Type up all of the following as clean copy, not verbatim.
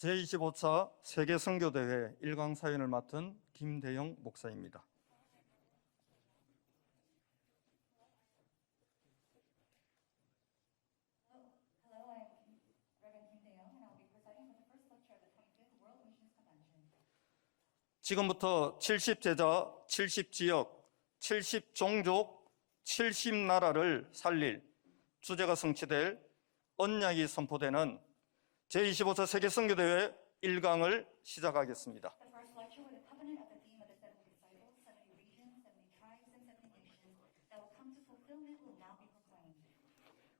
제25차 세계선교대회 1강 사연을 맡은 김대영 목사입니다. 지금부터 70제자, 70지역, 70종족, 70나라를 살릴 주제가 성취될 언약이 선포되는 제25차 세계선교대회 1강을 시작하겠습니다.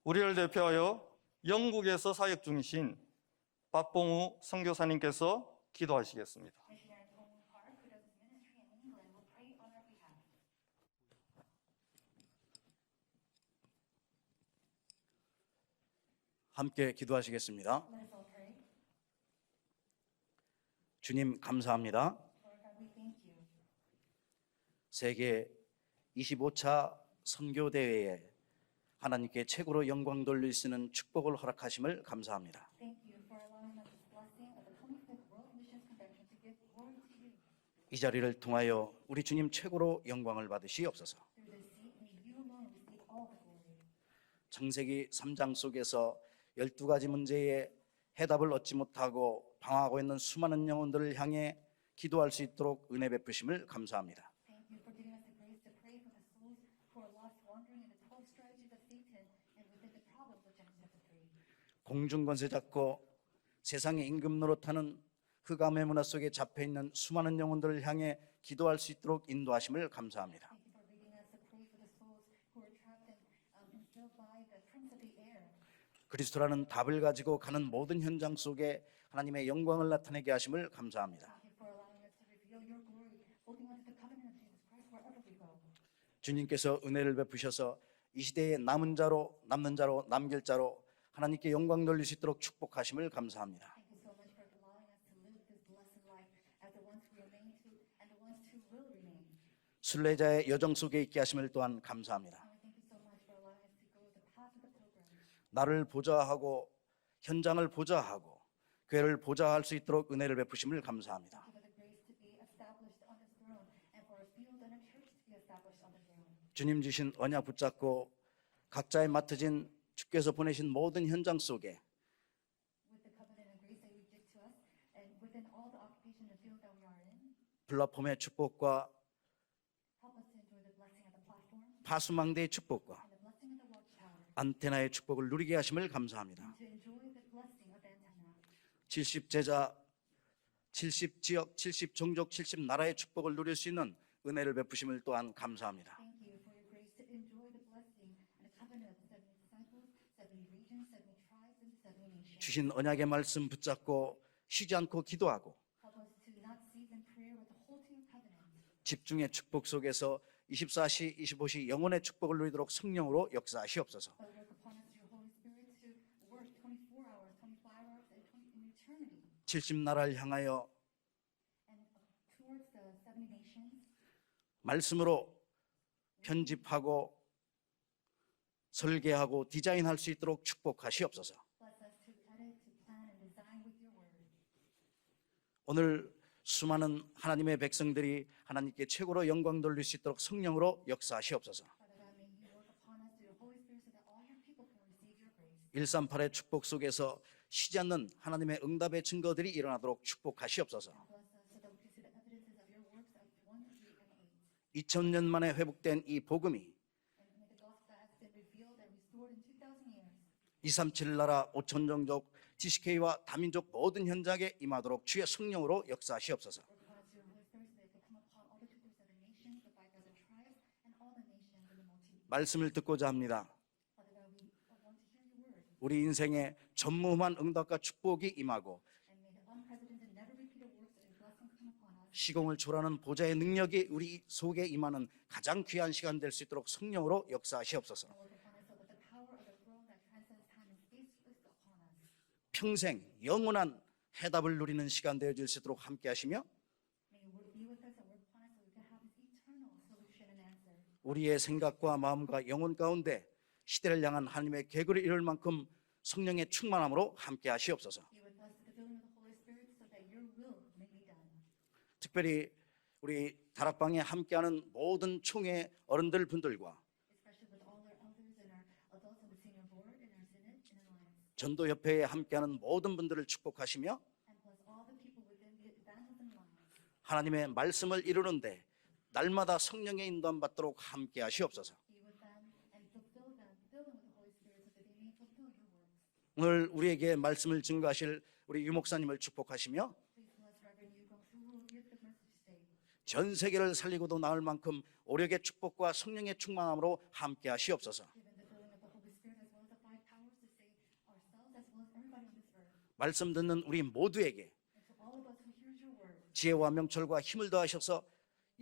우리를 대표하여 영국에서 사역 중이신 박봉우 선교사님께서 기도하시겠습니다. 함께 기도하시겠습니다. 주님 감사합니다. 세계 25차 선교대회에 하나님께 최고로 영광 돌릴 수 있는 축복을 허락하심을 감사합니다. 이 자리를 통하여 우리 주님 최고로 영광을 받으시옵소서. 창세기 3장 속에서 12가지 문제에 해답을 얻지 못하고 방황하고 있는 수많은 영혼들을 향해 기도할 수 있도록 은혜 베푸심을 감사합니다. 공중권세 잡고 세상의 임금 노릇하는 흑암의 문화 속에 잡혀있는 수많은 영혼들을 향해 기도할 수 있도록 인도하심을 감사합니다. 그리스도라는 답을 가지고 가는 모든 현장 속에 하나님의 영광을 나타내게 하심을 감사합니다. 주님께서 은혜를 베푸셔서 이 시대에 남은 자로, 남는 자로, 남길 자로 하나님께 영광 돌릴 수 있도록 축복하심을 감사합니다. 순례자의 여정 속에 있게 하심을 또한 감사합니다. 나를 보좌하고 현장을 보좌하고 교회를 보좌할 수 있도록 은혜를 베푸심을 감사합니다. 주님 주신 언약 붙잡고 각자의 맡으신 주께서 보내신 모든 현장 속에 플랫폼의 축복과 파수망대의 축복과 안테나의 축복을 누리게 하심을 감사합니다. 70제자, 70지역, 70종족, 70나라의 축복을 누릴 수 있는 은혜를 베푸심을 또한 감사합니다. 주신 언약의 말씀 붙잡고 쉬지 않고 기도하고 집중의 축복 속에서 24시, 25시 영혼의 축복을 누리도록 성령으로 역사하시옵소서. 70나라를 향하여 말씀으로 편집하고 설계하고 디자인할 수 있도록 축복하시옵소서. 오늘 수많은 하나님의 백성들이 하나님께 최고로 영광 돌릴 수 있도록 성령으로 역사하시옵소서. 138의 축복 속에서 쉬지 않는 하나님의 응답의 증거들이 일어나도록 축복하시옵소서. 2000년 만에 회복된 이 복음이 237 나라 5천 종족 GCK와 다민족 모든 현장에 임하도록 주의 성령으로 역사하시옵소서. 말씀을 듣고자 합니다. 우리 인생에 전무후무한 응답과 축복이 임하고 시공을 초월하는 보좌의 능력이 우리 속에 임하는 가장 귀한 시간 될 수 있도록 성령으로 역사하시옵소서. 평생 영원한 해답을 누리는 시간 되어질 수 있도록 함께 하시며 우리의 생각과 마음과 영혼 가운데 시대를 향한 하나님의 계획을 이룰 만큼 성령의 충만함으로 함께 하시옵소서. 특별히 우리 다락방에 함께하는 모든 총회 어른들 분들과 especially with all our elders and our adults on the senior board and our synod and alliance, 전도협회에 함께하는 모든 분들을 축복하시며 and plus all the people within the evangelism lines. 하나님의 말씀을 이루는데 날마다 성령의 인도함 받도록 함께 하시옵소서. Be with them and fulfill them, fill them with the Holy Spirit so that they may fulfill your works. 오늘 우리에게 말씀을 증거하실 우리 유 목사님을 축복하시며 Please bless Reverend Yu Gong, who will give the message today. 전 세계를 살리고도 나을 만큼 오력의 축복과 성령의 충만함으로 함께 하시옵소서. Given the filling of the Holy Spirit as well as the five powers to save ourselves as well as everybody on this earth. 말씀 듣는 우리 모두에게 And to all of us who hears your word, 지혜와 명철과 힘을 더하셔서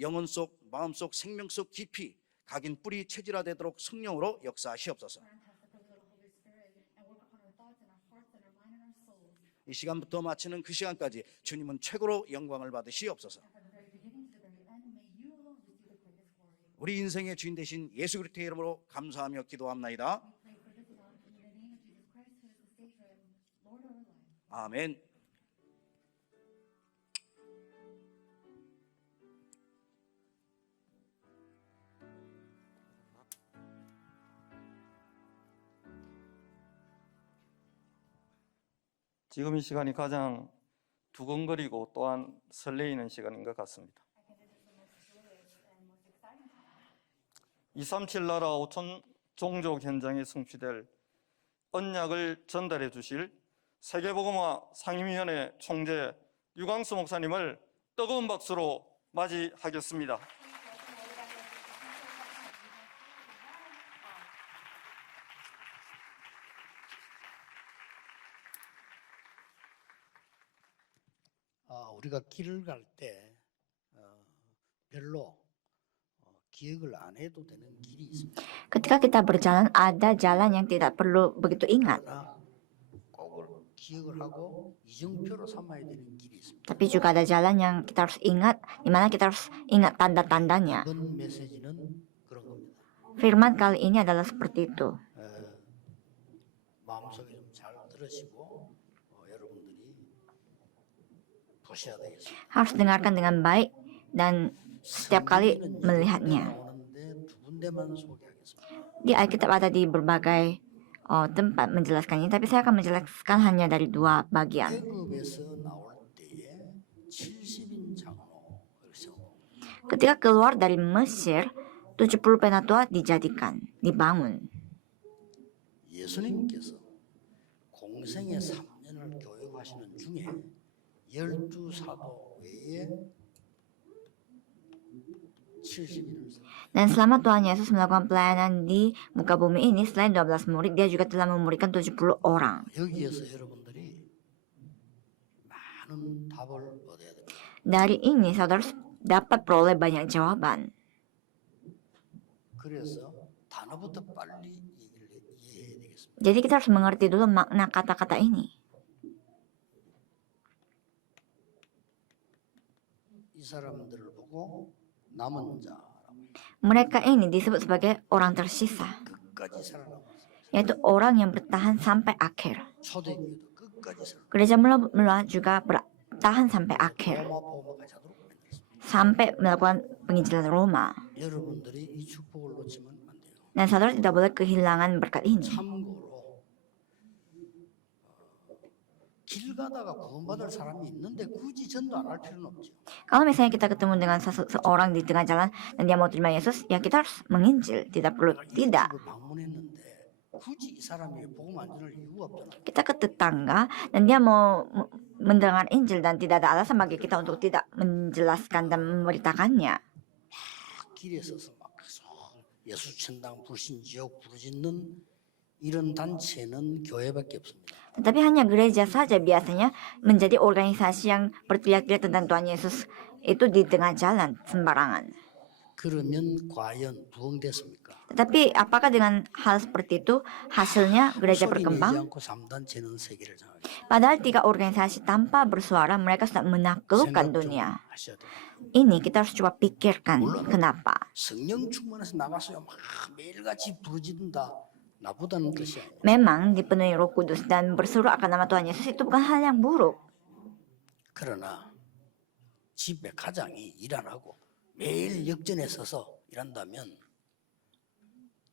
영혼 속, 마음 속, 생명 속 깊이 각인 뿌리 체질화되도록 성령으로 역사하시옵소서. grant us the filling of the Holy Spirit and work upon our thoughts and our hearts and our mind and our souls. 이 시간부터 마치는 그 시간까지 주님은 최고로 영광을 받으시옵소서. And from the very beginning to the very end, may you alone receive the greatest glory. 우리 인생의 주인 되신 예수 그리스도의 이름으로 감사하며 기도합나이다. We pray for this love in the name of Jesus Christ, who is the Savior and Lord of our life. 아멘. 지금 이 시간이 가장 두근거리고 또한 설레이는 시간인 것 같습니다. 237 나라 5천 종족 현장에 성취될 언약을 전달해 주실 세계복음화 상임위원회 총재 유광수 목사님을 뜨거운 박수로 맞이하겠습니다. 우리가 길을 갈 때 별로 기억을 안 해도 되는 길이 있습니다. Ketika kita berjalan, ada jalan yang tidak perlu begitu ingat, 그러나 꼭 기억을 하고 이정표로 삼아야 되는 길이 있습니다. tapi juga ada jalan yang kita harus ingat, di mana kita harus ingat tanda-tandanya. 이번 메시지는 그런 겁니다. Firman kali ini adalah seperti itu. 마음속에 좀 잘 들으시고 여러분들이 보셔야 되겠습니다. Harus dengarkan dengan baik dan setiap kali 성경에는 melihatnya. 나오는데 두 군데만 소개하겠습니다. Di Alkitab ada di berbagai tempat menjelaskannya, tapi saya akan menjelaskan hanya dari dua bagian. 애굽에서 나올 때에 70인 장로 그래서 Ketika keluar dari Mesir, 70 penatua dijadikan, dibangun. 예수님께서 공생의 3년을 교육하시는 중에 12사도 외에 70인을 Dan selama Tuhan Yesus melakukan pelayanan di muka bumi ini, selain 12 murid, dia juga telah memuridkan 70 orang. 여기에서 여러분들이 많은 답을 얻어야 됩니다. Dari ini, saudara dapat peroleh banyak jawaban. 그래서 단어부터 빨리 얘기를 이해해야 되겠습니다. Jadi kita harus mengerti dulu makna kata-kata ini. 이 사람들을 보고 남은 자라고 Mereka ini disebut sebagai orang tersisa, 끝까지 살아남았어요. yaitu orang yang bertahan sampai akhir. 초대교회도 끝까지 살아남았어요. Gereja mula-mula juga bertahan sampai akhir, 로마포마까지 하도록 만들었습니다. sampai melakukan penginjilan Roma. 여러분들이 이 축복을 놓치면 안 돼요. Dan saudara tidak boleh kehilangan berkat ini. 참고로 길 가다가 구원받을 사람이 있는데 굳이 전도 안 할 필요는 없죠. Kalau misalnya kita ketemu dengan seseorang di tengah jalan dan dia mau terima Yesus, ya kita harus menginjil. Tidak perlu, tidak. 집을 방문했는데 굳이 이 사람이 복음 안 전할 이유가 없잖아요. Kita ke tetangga dan dia mau mendengar Injil dan tidak ada alasan bagi kita untuk tidak menjelaskan dan memberitakannya. 길에 서서 막 계속 예수 천당 불신 지옥 부르짖는 이런 단체는 교회밖에 없습니다. Tetapi hanya gereja saja biasanya menjadi organisasi yang berteriak-teriak tentang Tuhan Yesus itu di tengah jalan sembarangan. 그러면 과연 부흥됐습니까? Tetapi apakah dengan hal seperti itu hasilnya gereja 소리 내지 berkembang? 않고 3단체는 세계를 장악해요. Padahal tiga organisasi tanpa bersuara mereka sudah menaklukkan 생각 좀 dunia. 하셔야 돼요. Ini kita harus coba pikirkan kenapa. 성령 충만해서 나가서요 막 매일같이 부르짖는다. 나보다는 뜻이 아니에요. Memang dipenuhi Roh Kudus dan berseru akan nama Tuhan Yesus itu bukan hal yang buruk. 그러나 집 백화장이 일 안 하고 매일 역전에 서서 일한다면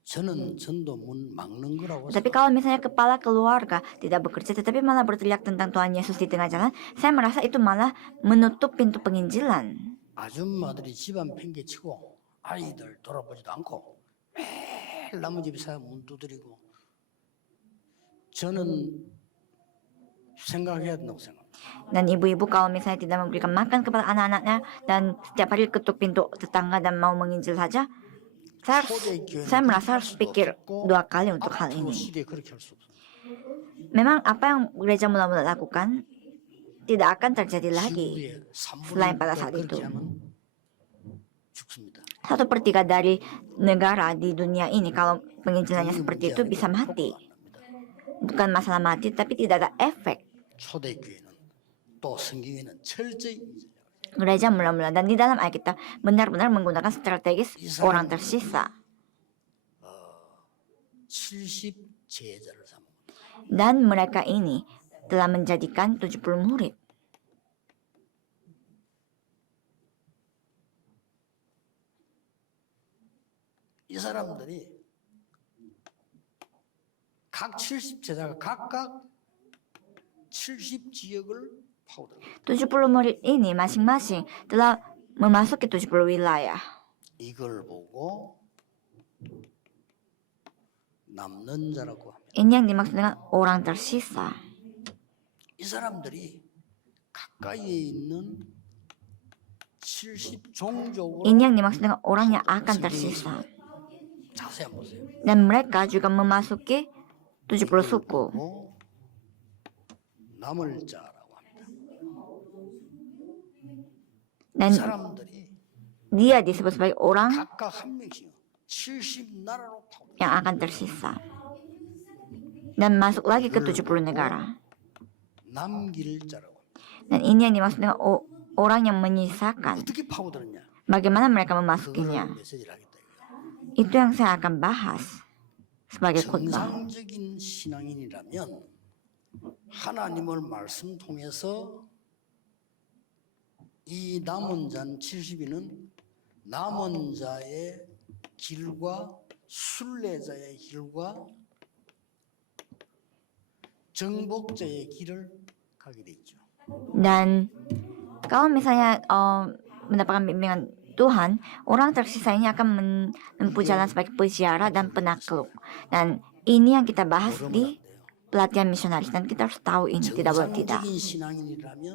저는 전도문 막는 거라고 Tapi kalau misalnya kepala keluarga tidak bekerja tetapi malah berteriak tentang Tuhan Yesus di tengah jalan, saya merasa itu malah menutup pintu penginjilan. 아줌마들이 집안 팽개치고 아이들 돌아보지도 않고 매일 남의 집에서 문 두드리고 저는 생각해야 된다고 생각합니다. Dan ibu-ibu kalau misalnya tidak memberikan makan kepada anak-anaknya dan setiap hari ketuk pintu tetangga dan mau menginjil saja, saya merasa harus pikir 2 kali untuk hal 앞으로 ini. 시대에 그렇게 할 수 없습니다. Memang apa yang gereja mula-mula lakukan tidak akan terjadi lagi 지구의 3분의 selain pada 1을 saat itu. 그렇게 하면 죽습니다. 1/3 dari negara di dunia ini kalau penginjilannya seperti itu bisa mati. Bukan masalah mati, tapi tidak ada efek. 초대교회는 또 성경에는 철저히 Gereja mula-mula dan di dalam Alkitab benar-benar menggunakan strategis orang tersisa. 70 제자를 삼고 Dan mereka ini telah menjadikan 70 murid. 이 사람들이 각 70 제자가 각각 70 지역을 파고들어요. 70 murid ini masing-masing telah memasuki 70 wilayah. 이걸 보고 남는 자라고 합니다. Ini yang dimaksud dengan orang tersisa. 이 사람들이 가까이에 있는 70 종족으로 Ini yang dimaksud dengan orang yang akan tersisa. 자세히 한번 보세요. Dan mereka juga memasuki 70 suku. 보고 남을 자라고 합니다. 이 Dan 사람들이 dia disebut sebagai orang 각각 한 명씩 70 나라로 파고들어요. yang akan tersisa. Dan masuk lagi ke 70 negara. 남길 자라고 합니다. Dan ini yang dimaksud dengan orang yang menyisakan. 어떻게 파고들었냐? Bagaimana mereka 그거를 memasukinya. 메시지를 하겠다. 이거야. Itu yang saya akan bahas sebagai khotbah. 정상적인 신앙인이라면 하나님을 말씀 통해서 이 남은 자 70인은 남은 자의 길과 순례자의 길과 정복자의 길을 가게 돼 있죠. Dan kalau misalnya mendapatkan bimbingan Tuhan, orang tersisa ini akan menempuh jalan sebagai peziarah dan penakluk. Dan ini yang kita bahas di pelatihan misionaris dan kita harus tahu ini tidak boleh tidak. 정상적인 신앙인이라면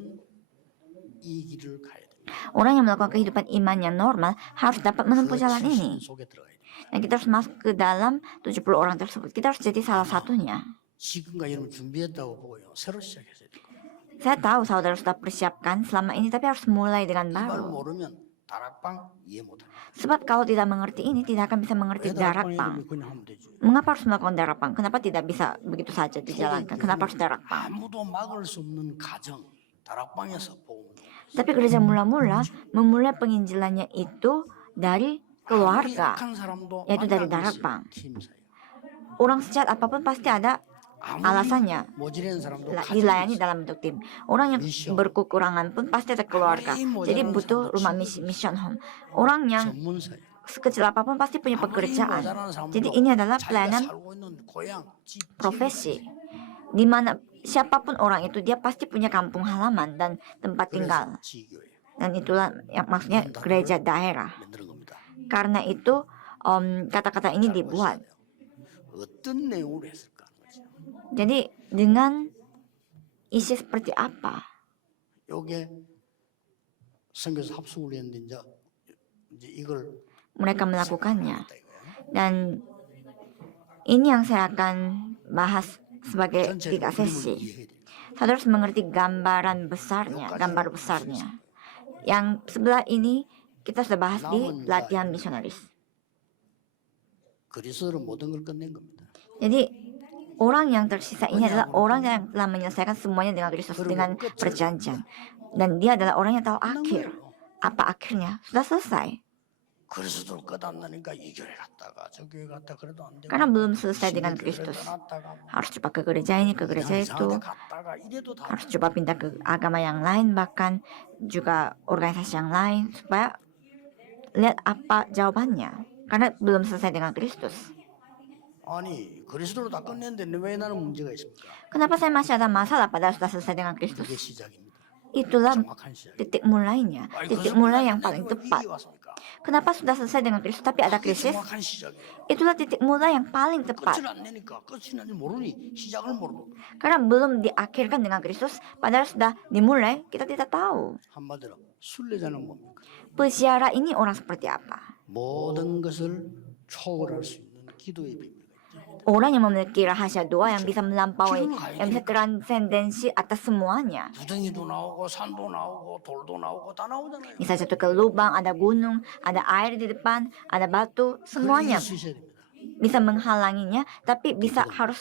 이 길을 가야 됩니다. Orang yang melakukan kehidupan iman yang normal harus dapat menempuh 그 jalan ini. 70 속에 들어가야 됩니다. Dan kita harus masuk ke dalam 70 orang tersebut. Kita harus jadi salah satunya. 지금까지 여러분 준비했다고 보고요. 새로 시작했어야 돼요. Saya tahu saudara sudah persiapkan selama ini, tapi harus mulai dengan 이 말 baru. 모르면 다락방 이해 못합니다. Sebab kalau tidak mengerti ini, tidak akan bisa mengerti 왜 darakpang. 다락방에 그냥 하면 되죠. Mengapa harus melakukan darakpang? Kenapa tidak bisa begitu saja dijalankan? Kenapa harus darakpang? 아무도 막을 수 없는 가정 다락방에서 복음을 Tapi gereja mula-mula memulai penginjilannya itu dari keluarga, 약한 사람도 yaitu dari 만나고 있어요. darakpang. 팀 사이. Orang sejahat apapun pasti ada alasannya 모질한 사람도 dilayani dalam bentuk tim. Orang yang berkekurangan pun pasti ada keluarga. Jadi butuh rumah mission home. Orang yang 전문사예요. sekecil apapun pasti punya pekerjaan. 모자란 사람도 Jadi ini adalah 자기가 pelayanan 살고 있는 고향, 집, profesi. Di mana siapapun orang itu dia pasti punya kampung halaman dan tempat tinggal. 그래서 지교회 Dan itulah yang maksudnya gereja daerah. 만드는 겁니다. Karena itu kata-kata ini dibuat. 어떤 내용으로 했을까 하는 거죠. Jadi dengan isi seperti apa? 요게 선교사 합숙을 했는데 이제 이걸 Mereka melakukannya. 했다 이거예요. Dan ini yang saya akan bahas sebagai 전체적으로 3 sesi. 그림을 이해해야 돼요. Saudara harus mengerti gambaran besarnya, gambar besarnya. Yang sebelah ini kita sudah bahas di latihan misionaris. 그리스도로 모든 걸 끝낸 겁니다. Jadi orang yang tersisa ini adalah orang yang telah menyelesaikan semuanya dengan Kristus, dengan perjanjian. Dan dia adalah orang yang tahu akhir. Apa akhirnya? Sudah selesai. 그리스도를 끝안다니까 이 교회 갔다가 저 교회 갔다 그래도 안 되고 Karena belum selesai dengan 신의 교회를 Kristus. 떠났다가 Harus coba ke gereja ini, ke gereja 이상한 데 itu. 갔다가 이래도 다 Harus coba pindah ke agama yang lain, bahkan juga organisasi yang lain, supaya lihat apa jawabannya. Karena belum selesai dengan Kristus. 아니 그리스도로 다 끝냈는데 왜 나는 문제가 있습니까? Kenapa saya masih ada masalah padahal sudah selesai dengan 이게 Kristus? 시작입니다. Itulah 정확한 시작. titik mulainya, 아니, titik 그리스도 mulai yang 끝났는데 paling 왜 tepat. 위기 왔습니까? Kenapa sudah selesai dengan Kristus tapi ada 그게 krisis? 정확한 시작이에요. Itulah titik mulai yang paling tepat. 끝을 안 내니까 끝이 난지 모르니 시작을 모르고 Karena belum diakhirkan dengan Kristus, padahal sudah dimulai, kita tidak tahu. 한마디로 순례자는 뭡니까? Peziarah ini orang seperti apa? 모든 것을 초월할 수 있는 기도의 비밀이 있죠. Orang yang memiliki rahasia doa yang bisa melampaui, yang bisa transendensi atas semuanya. 부덩이도 나오고 산도 나오고 돌도 나오고 다 나오잖아요. Bisa jatuh ke lubang, ada gunung, ada air di depan, ada batu, semuanya 그걸 이길 수 있어야 됩니다. bisa menghalanginya, tapi bisa harus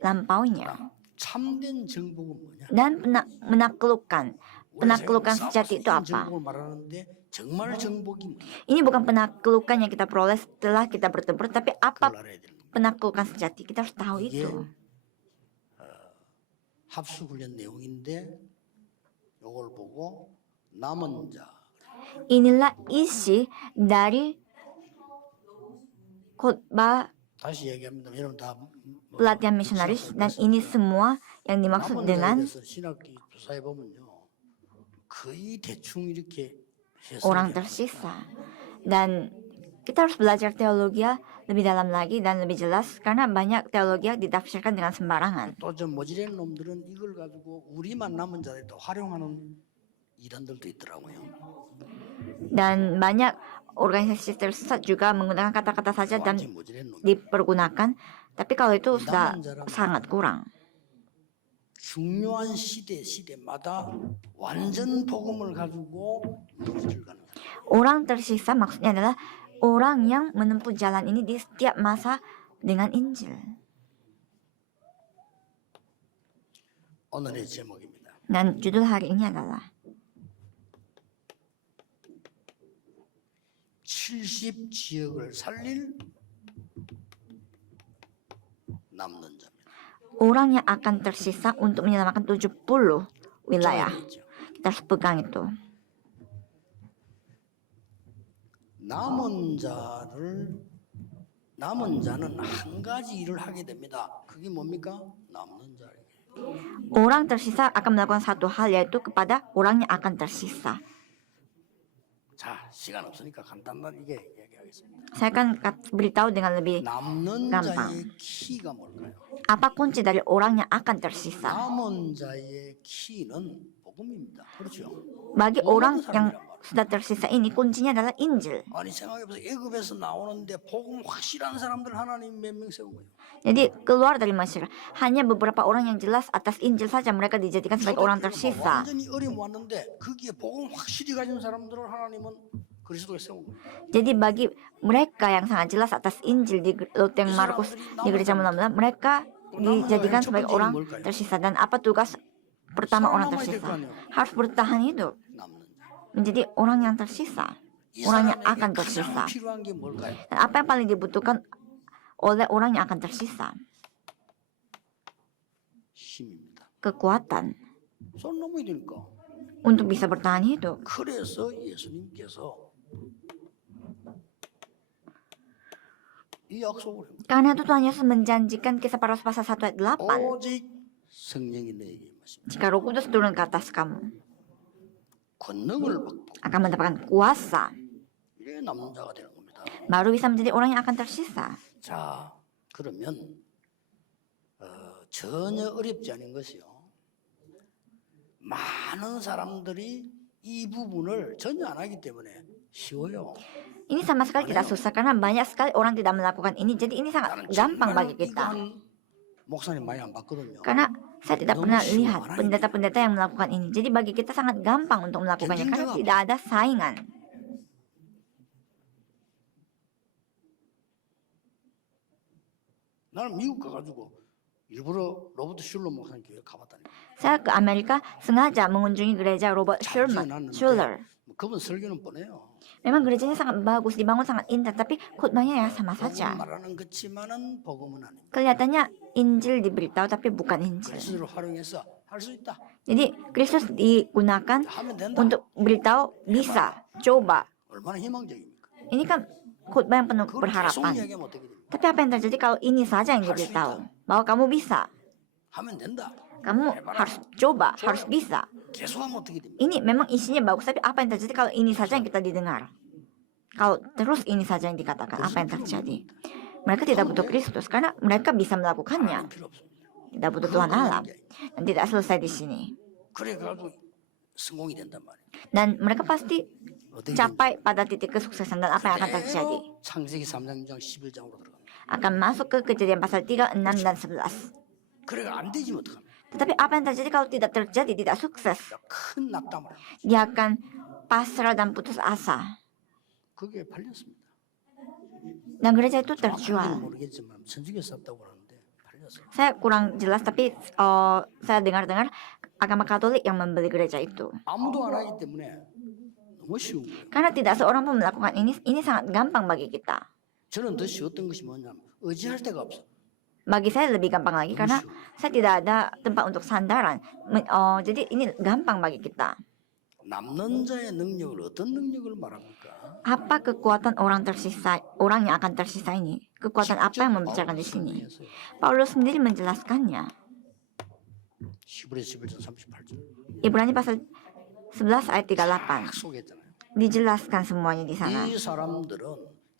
lampauinya. 참된 정복은 뭐냐? Dan menaklukkan. Penaklukan 우리가 sejati itu 싸워서 apa? 정복을 말하는데 정말 정복이 뭐냐? Ini bukan penaklukan yang kita peroleh setelah kita bertempur, tapi apa 그걸 알아야 됩니다. penaklukan sejati? Kita harus tahu 이게 itu. 합수훈련 내용인데 이걸 보고 남은 자 Inilah isi dari khotbah 다시 얘기합니다. 여러분 다 pelatihan misionaris, dan ini semua yang dimaksud 남은 자에 dengan 대해서 신학기 조사해 보면요 거의 대충 이렇게 orang 해석해요. tersisa. Dan kita harus belajar teologi lebih dalam lagi dan lebih jelas, karena banyak teologi yang ditafsirkan dengan sembarangan. 또 좀 모질한 놈들은 이걸 가지고 우리만 남은 자들 또 활용하는 이단들도 있더라고요. Dan banyak organisasi tersesat juga menggunakan kata-kata saja dan 완전 모질한 놈. dipergunakan. Tapi kalau itu sudah sangat kurang. 중요한 시대마다 완전 복음을 가지고 물질을 가는 거예요. Orang tersisa maksudnya adalah orang yang menempuh jalan ini di setiap masa dengan Injil. 오늘의 제목입니다. Dan judul hari ini adalah 70 지역을 살릴 남는 자입니다. orang yang akan tersisa untuk menyelamatkan 70 wilayah. 있죠. Kita harus pegang itu. 남은 자는 한 가지 일을 하게 됩니다. 그게 뭡니까? 남는 자에게. Orang tersisa akan melakukan satu hal, yaitu kepada orang yang akan tersisa. 자, 시간 없으니까 간단하게 얘기하겠습니다. Saya akan beritahu dengan lebih 남는 gampang. 자의 키가 뭘까요? Apa kunci dari orang yang akan tersisa? 남은 자의 키는 복음입니다. 그렇죠? Bagi orang yang sudah tersisa ini, kuncinya adalah Injil. 아니 생각해보세요. 애굽에서 나오는데 복음 확실한 사람들 하나님 몇 명 세운 거예요. Jadi keluar dari Mesir, hanya beberapa orang yang jelas atas Injil saja mereka dijadikan sebagai orang tersisa. 완전히 어림 왔는데 거기에 복음 확실히 가진 사람들을 하나님은 그리스도에 세운 거예요. Jadi bagi mereka yang sangat jelas atas Injil di Loteng Markus di gereja mula-mula, mereka dijadikan sebagai orang tersisa. Dan apa tugas pertama orang tersisa? Harus bertahan hidup, 남는 자. menjadi orang yang tersisa, 이 orang yang 사람에게 akan 가장 tersisa. 필요한 게 뭘까요? Dan apa yang paling dibutuhkan oleh orang yang akan tersisa? 힘입니다. Kekuatan 손 넘어야 되니까. untuk bisa bertahan hidup. 그래서 예수님께서 이 약속을 해요. Karena itu Tuhan Yesus menjanjikan kisah para rasul pasal 1 ayat 8. 오직 성령이 너에게 임하시면 Jika Roh Kudus turun ke atas kamu, 권능을 받고 akan mendapatkan kuasa, 이래 남는 자가 되는 겁니다. baru bisa menjadi orang yang akan tersisa. 자, 그러면 전혀 어렵지 않은 것이요. 많은 사람들이 이 부분을 전혀 안 하기 때문에 쉬워요. Ini sama sekali tidak susah karena banyak sekali orang tidak melakukan ini. Jadi ini sangat 나는 gampang 정말 bagi 이거 kita. 한 목사님 많이 안 봤거든요. Karena saya tidak pernah lihat pendeta-pendeta yang melakukan ini. Jadi bagi kita sangat gampang untuk melakukannya karena tidak ada saingan. 나는 미국 가가지고 일부러 로버트 슐러 목사님 교회 가봤다니까. Saya ke Amerika sengaja mengunjungi gereja Robert Schuller. 그분 설교는 뻔해요. Memang gerejanya sangat bagus, dibangun sangat indah, tapi khutbahnya ya sama 복음 saja. 말하는 것지만은 복음은 아닙니다. Kelihatannya Injil diberitahu tapi bukan Injil. 그리스도를 활용해서 할 수 있다. Jadi Kristus digunakan 하면 된다. untuk beritahu bisa, coba. 얼마나 희망적입니까? Ini kan khutbah yang penuh 그걸 계속 berharapan. 이야기하면 어떻게 됩니까? Tapi apa yang terjadi kalau ini saja yang diberitahu? Bahwa kamu bisa, 하면 된다. kamu harus coba, harus bisa. 계속하면 어떻게 됩니까? Ini memang isinya bagus, tapi apa yang terjadi kalau ini saja yang kita didengar? Kalau terus ini saja yang dikatakan, apa yang terjadi? Mereka tidak butuh Kristus karena mereka bisa melakukannya. 필요 없습니다. Tidak butuh Tuhan Allah. Dan tidak selesai di sini. 그래가지고 성공이 된단 말이에요. Dan mereka pasti 어떻게 capai pada titik kesuksesan dan apa yang akan terjadi? 그대로 창세기 3장 6장 11장으로 들어갑니다. Akan masuk ke kejadian pasal 3, 6, dan 11. 그래가 안 되지면 어떡합니까? Tetapi apa yang terjadi kalau tidak terjadi, tidak sukses? 큰 낙담을 합니다. Dia akan pasrah dan putus asa. 그게 팔렸습니다. Dan gereja itu 정확한지는 terjual. 모르겠지만 천주교 샀다고 하는데 팔렸어요. Saya kurang jelas, tapi saya dengar-dengar agama Katolik yang membeli gereja itu. 아무도 안 하기 때문에 너무 쉬운 거예요. Karena tidak seorang pun melakukan ini sangat gampang bagi kita. 저는 더 쉬웠던 것이 뭐냐면 의지할 데가 없어. Bagi saya lebih gampang lagi karena saya tidak ada tempat untuk sandaran. Jadi ini gampang bagi kita. 남는 자의 능력을 어떤 능력을 말합니까? Apa kekuatan orang tersisa, orang yang akan tersisa ini? Kekuatan apa yang membicarakan di sini? Paulus sendiri menjelaskannya. 히브리서 11장 38절 Ibrani pasal 11 ayat 38. 소개했잖아요. Dijelaskan semuanya di sana. 이 사람들은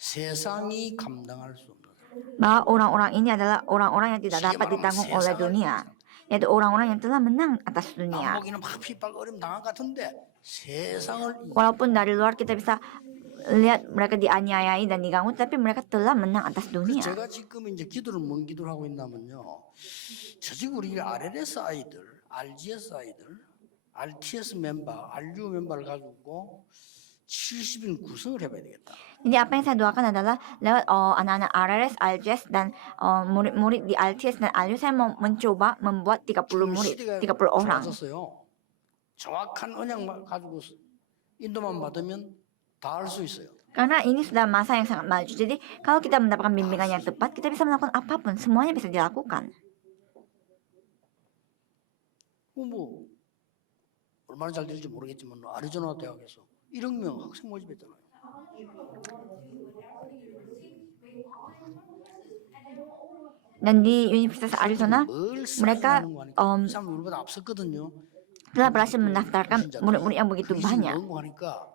세상이 감당할 수 없는 Bahwa orang-orang ini adalah orang-orang yang tidak dapat ditanggung oleh dunia. Yaitu orang-orang yang telah menang atas dunia. 남보기는 막 핍박 어려움 당한 것 같은데 세상을 Walaupun dari luar kita bisa lihat mereka dianiayai dan diganggu, tapi mereka telah menang atas dunia. 제가 지금 이제 기도를 뭔 기도를 하고 있냐면요. 저직 우리 RLS 아이들, RGS 아이들, RTS 멤버, RU 멤버를 가지고 70인 구성을 해봐야 되겠다. Jadi apa yang saya doakan adalah lewat anak-anak RRS, LJS dan murid-murid di LTS dan LU, saya mau mencoba membuat 30 murid, 30 orang. 좋았었어요. 정확한 언약 가지고 인도만 받으면 다 할 수 있어요. Karena ini sudah masa yang sangat maju. Jadi kalau kita mendapatkan bimbingan yang tepat, kita bisa melakukan apapun, semuanya bisa dilakukan. 뭐 얼마나 잘 될지 모르겠지만 아리조나 대학에서 1억 명 학생 모집했잖아요. Dan di Universitas Arizona, 뭘 mereka 쌓이는 거 하니까 이 사람 우리보다 앞섰거든요. telah berhasil mendaftarkan murid-murid yang begitu banyak. 하니까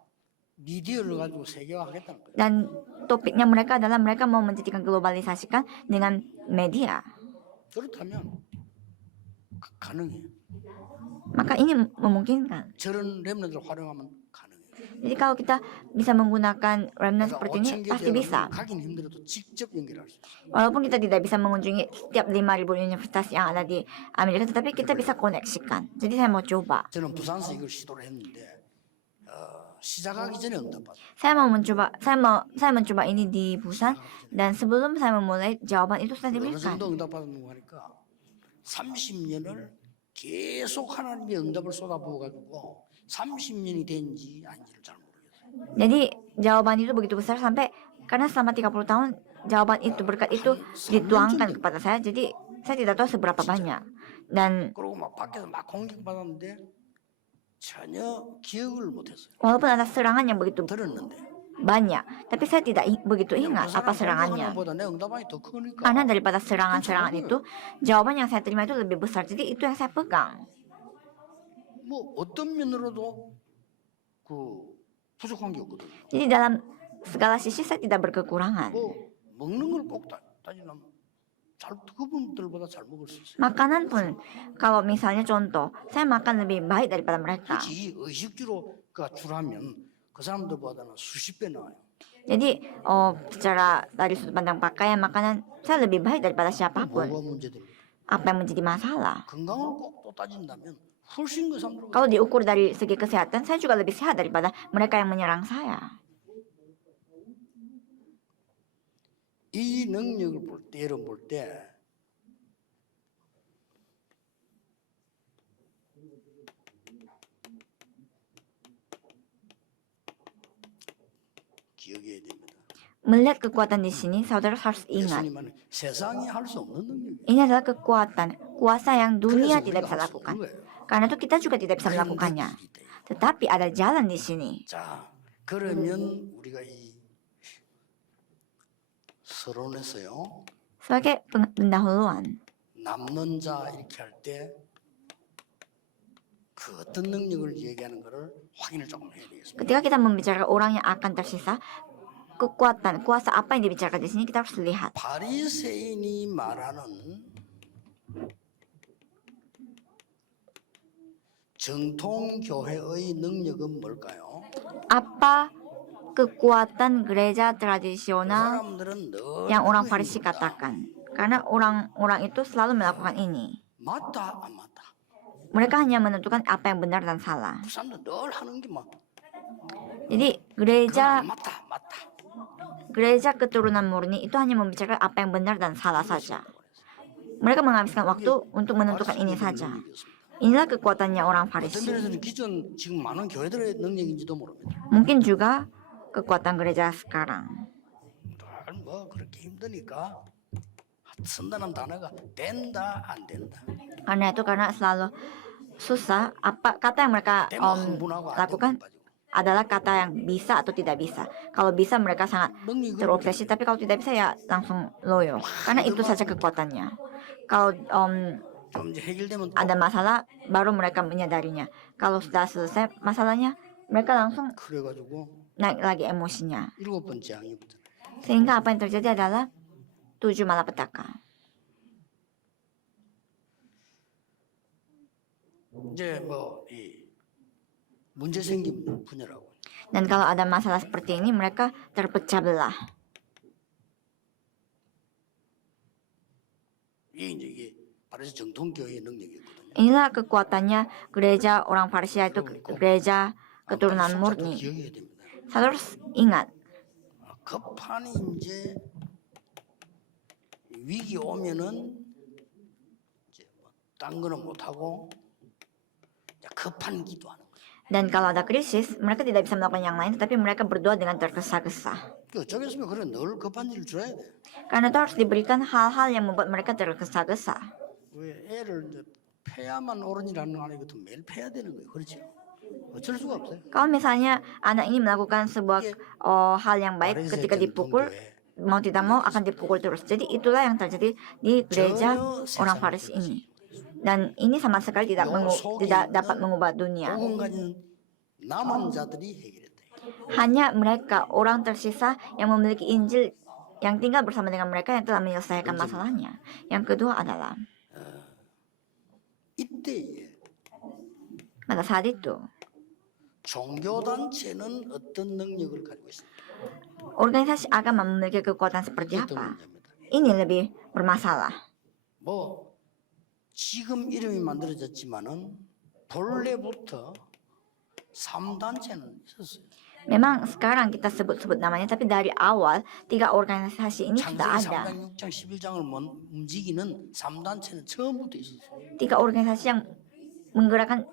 미디어를 가지고 세계화하겠다는 거예요. Dan topiknya mereka adalah mereka mau menjadikan globalisasikan dengan media. 그렇다면 가능해요. Maka ini memungkinkan. 저런 렘넌트를 활용하면 가능해요. Jadi kalau kita bisa menggunakan remnant seperti ini, 5,000개 pasti bisa. 가긴 힘들어도 직접 연결할 수 있어요. Walaupun kita tidak bisa mengunjungi setiap 5.000 universitas yang ada di Amerika, tetapi kita bisa koneksikan. Jadi saya mau coba. 저는 부산에서 이걸 시도를 했는데 시작하기 전에 응답받았어요. Saya mencoba ini di Busan dan sebelum saya memulai jawaban itu sudah 어느 diberikan. 정도 응답받았는가 하니까 30년을 계속 하나님의 응답을 쏟아부어 가지고 30년이 된지 아닌지를 잘 모르겠어요. Jadi jawaban itu begitu besar sampai karena selama 30 tahun jawaban itu berkat itu dituangkan kepada saya. Jadi saya tidak tahu seberapa banyak. Dan 그리고 막 밖에서 막 공격받았는데 전혀 기억을 못했어요. walaupun ada serangan yang begitu 들었는데 banyak, tapi saya tidak begitu ingat apa serangannya. 보다 내 응답이 더 크니까 Karena daripada serangan-serangan itu, jawaban yang saya terima itu lebih besar. Jadi itu yang saya pegang. 뭐 어떤 면으로도 그 부족한 게 없거든요. Jadi dalam segala sisi saya tidak berkekurangan. 뭐 먹는 걸 꼭 따지면 그분들보다 잘 먹을 수 있어요. Makanan pun, kalau misalnya contoh, saya makan lebih baik daripada mereka. 그렇지 의식주로가 줄하면 그 사람들보다는 수십 배 나아요. Jadi, secara dari sudut pandang pakaian, makanan, saya lebih baik daripada siapapun. 뭐가 문제됩니까? Apa yang menjadi masalah? 건강을 꼭 또 따진다면 훨씬 그 사람들보다 Kalau diukur dari segi kesehatan, saya juga lebih sehat daripada mereka yang menyerang saya. 이 능력을 볼 때, 여러분 볼 때, 기억해야 됩니다. Melihat kekuatan di sini, saudara harus ingat. 예수님은 세상이 할 수 없는 능력이에요. Ini adalah kekuatan, kuasa yang dunia 그래서 tidak 우리가 bisa 할수 lakukan. 없는 거예요. Karena itu kita juga tidak bisa 그런데 melakukannya. 길이 돼요. Tetapi ada jalan di sini. 자, 그러면 우리가 이 서론에서요 Sebagai pendahuluan, 남는 자 이렇게 할 때 그 어떤 능력을 얘기하는 것을 확인을 조금 해야 되겠습니다. ketika kita membicarakan orang yang akan tersisa, kekuatan, kuasa apa yang dibicarakan di sini kita harus lihat. 바리새인이 말하는 정통 교회의 능력은 뭘까요? Apa kekuatan gereja tradisional 사람들은 늘 yang orang 그거 Farisi 행동이다. katakan? Karena orang-orang itu selalu melakukan ini. 맞다 안 맞다. Mereka hanya menentukan apa yang benar dan salah. 그 사람들 늘 하는 게 막. Jadi 그건 gereja 안 맞다 맞다. gereja keturunan murni itu hanya membicarakan apa yang benar dan salah saja. Mereka menghabiskan waktu untuk menentukan ini saja. Inilah kekuatannya orang 어떤 Farisi. 면에서는 기존 지금 많은 교회들의 능력인지도 모릅니다. Mungkin juga kekuatan gereja sekarang. 늘 뭐 그렇게 힘드니까 쓴다는 단어가 된다 안 된다. Karena selalu susah. Apa kata yang mereka 되면 흥분하고 안 lakukan 되면 빠지고. adalah kata yang bisa atau tidak bisa. Kalau bisa mereka sangat 능력이 terobsesi, tapi kalau tidak bisa ya langsung loyo. Karena itu saja kekuatannya. Kalau 좀 이제 해결되면 또 ada masalah, baru mereka menyadarinya. Kalau sudah selesai masalahnya, mereka langsung 그래가지고 naik lagi emosinya. 7번째 항의부터 Sehingga apa yang terjadi adalah 7 malapetaka. 이제 뭐 이 문제 생긴 분야라고. Dan kalau ada masalah seperti ini, mereka terpecah belah. 이게 바로 정통 교회의 능력이거든요. Inilah kekuatannya gereja orang Farisi, yaitu gereja keturunan 숫자도 murni. 기억해야 됩니다. Saudara harus ingat, 급하니 이제 위기 오면은 이제 딴 거는 못 하고 급한 기도하는 거예요. dan kalau ada krisis, mereka tidak bisa melakukan yang lain, tetapi mereka berdoa dengan tergesa-gesa. 어쩌겠으면 그래 늘 급한 일을 줘야 돼. Karena itu harus diberikan hal-hal yang membuat mereka tergesa-gesa. 왜 애를 이제 패야만 옳으니라는 거 아니거든 매일 패야 되는 거예요. 그렇죠? 어쩔 수가 없어요. Kalau misalnya anak ini melakukan sebuah hal yang baik, ketika dipukul, mau tidak mau akan dipukul terus. Jadi itulah yang terjadi di gereja orang Farisi ini. Dan ini sama sekali tidak dapat mengubah dunia. 복음 가진 남은 자들이 해결했다. Hanya mereka, orang tersisa yang memiliki Injil, yang tinggal bersama dengan mereka yang telah menyelesaikan masalahnya. Yang kedua adalah, 이때에 pada saat itu, 종교단체는 어떤 능력을 가지고 있습니까? organisasi agama memiliki kekuatan seperti 어떤 apa? 문제입니다. Ini lebih bermasalah. 뭐 지금 이름이 만들어졌지만은 본래부터 3단체는 있었어요. Memang sekarang kita sebut-sebut namanya, tapi dari awal 3 organisasi ini sudah 창세기 ada. 3장 6장 11장을 움직이는 3단체는 처음부터 있었어요. 3 organisasi yang menggerakkan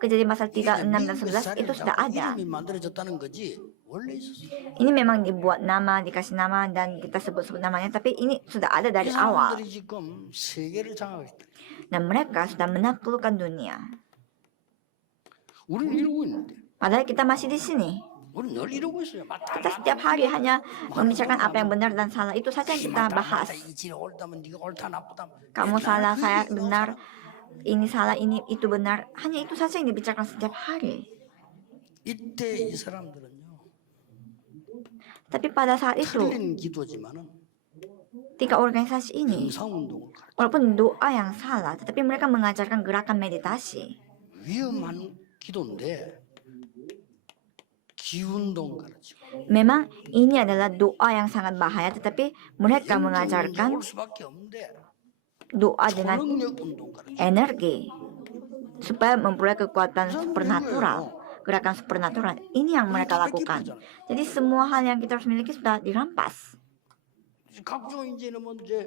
kejadian pasal 3, 6, dan 미국의 11 itu sudah ada. 이름이 만들어졌다는 거지 원래 있었어요. Ini memang dibuat nama, dikasih nama, dan kita sebut-sebut namanya, tapi ini sudah ada dari 이 awal. 사람들이 지금 세계를 장악했다. Dan mereka sudah menaklukkan dunia. 우리는 이러고 있는데 Padahal kita masih di sini. 우리 늘 이러고 있어요. 맞다. Kita setiap hari hanya membicarakan apa yang benar dan salah. Itu saja yang kita bahas. 이지가 옳다면 네가 옳다 나쁘다. Kamu salah, saya benar. Ini salah, ini itu benar. Hanya itu saja yang dibicarakan setiap hari. 이때 이 사람들은요. Tapi pada saat itu, 틀린 기도지만은 3 organisasi ini, 영상운동을 가르쳐. walaupun doa yang salah, tetapi mereka mengajarkan gerakan meditasi. 위험한 기도인데 기운동 가르치고. Memang ini adalah doa yang sangat bahaya, tetapi mereka mengajarkan 올 수밖에 없는데 doa dengan 초능력 운동 가르치고. energi supaya memperoleh kekuatan supernatural, gerakan supernatural. Ini yang mereka lakukan. Jadi semua hal yang kita harus miliki sudah dirampas. 각종 이제는 뭐 이제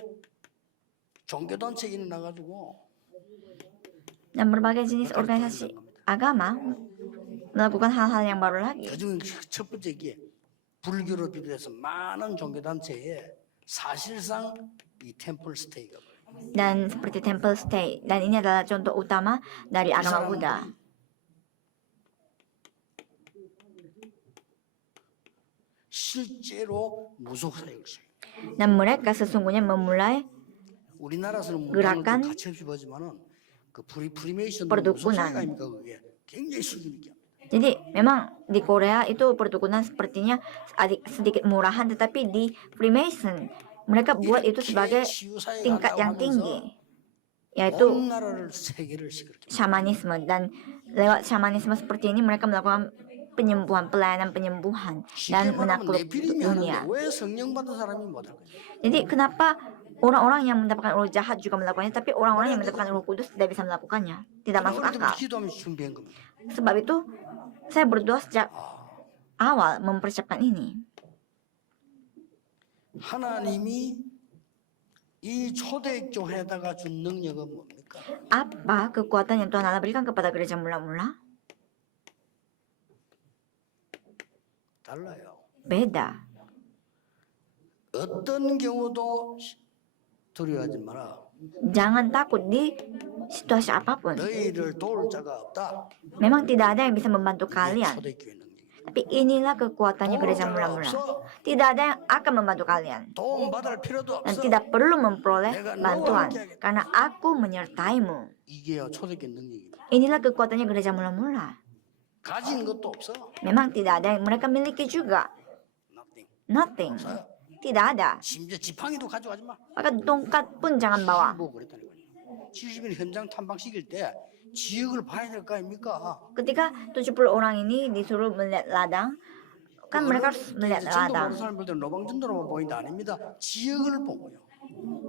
종교단체 일어나가지고 Dan berbagai jenis organisasi agama melakukan hal-hal yang baru lagi. 그중에 첫 번째 이게 불교로 비롯해서 많은 종교단체에 사실상 이 템플 스테이가 Dan seperti temple stay. Dan ini adalah contoh utama dari agama Buddha. 실제로 무속 사역을 해요. Dan mereka sesungguhnya memulai 우리나라에서는 gerakan 문화를 같이 없이 보지만은 그 프리메이션 perdukunan. 무속 사역 아닙니까 그게 굉장히 실력 있게 합니다. Jadi memang di Korea itu perdukunan sepertinya sedikit murahan, tetapi di Freemason mereka buat itu sebagai tingkat yang tinggi, yaitu 온 나라를 세계를 시끄럽게 shamanisme. Dan lewat shamanisme seperti ini mereka melakukan penyembuhan, pelayanan penyembuhan dan 쉽게 말하면 menakluk 네피림이 dunia. 하는데 왜 성령 받은 사람이 못할 거예요? Jadi kenapa orang-orang yang mendapatkan roh jahat juga melakukannya, tapi orang-orang yang mendapatkan roh kudus tidak bisa melakukannya? Tidak masuk 그런데 akal. 기도하면서 준비한 겁니다. Sebab itu saya berdoa sejak awal mempersiapkan ini. 하나님이 이 초대교회에다가 준 능력은 뭡니까? Apa kekuatan yang Tuhan Allah berikan kepada gereja mula-mula? 달라요. Beda. 어떤 경우도 두려워하지 마라. Jangan takut di situasi apapun. 너희를 도울 자가 없다. Memang tidak ada yang bisa membantu 이게 kalian. 초대교회 능력이에요. Tapi inilah kekuatannya 도울 gereja 자가 mula-mula. 없어. Tidak ada yang akan membantu kalian. 도움 받을 필요도 Dan 없어. tidak perlu memperoleh bantuan. Karena aku menyertaimu. 이게 초대교회 능력이에요. Inilah kekuatannya gereja mula-mula. 가진 것도 없어. Memang tidak ada yang mereka miliki juga. Nothing. Nothing. Tidak ada. 심지어 지팡이도 가져가지 마. Maka tongkat pun jangan bawa. 뭐 그랬다는 거예요. 70일 현장 탐방 시킬 때 지역을 봐야 될 거 아닙니까? Ketika 70 orang ini disuruh melihat ladang, kan mereka harus melihat 전도 모르는 ladang. 사람들은 노방전도로만 보인다 아닙니다. 지역을 보고요.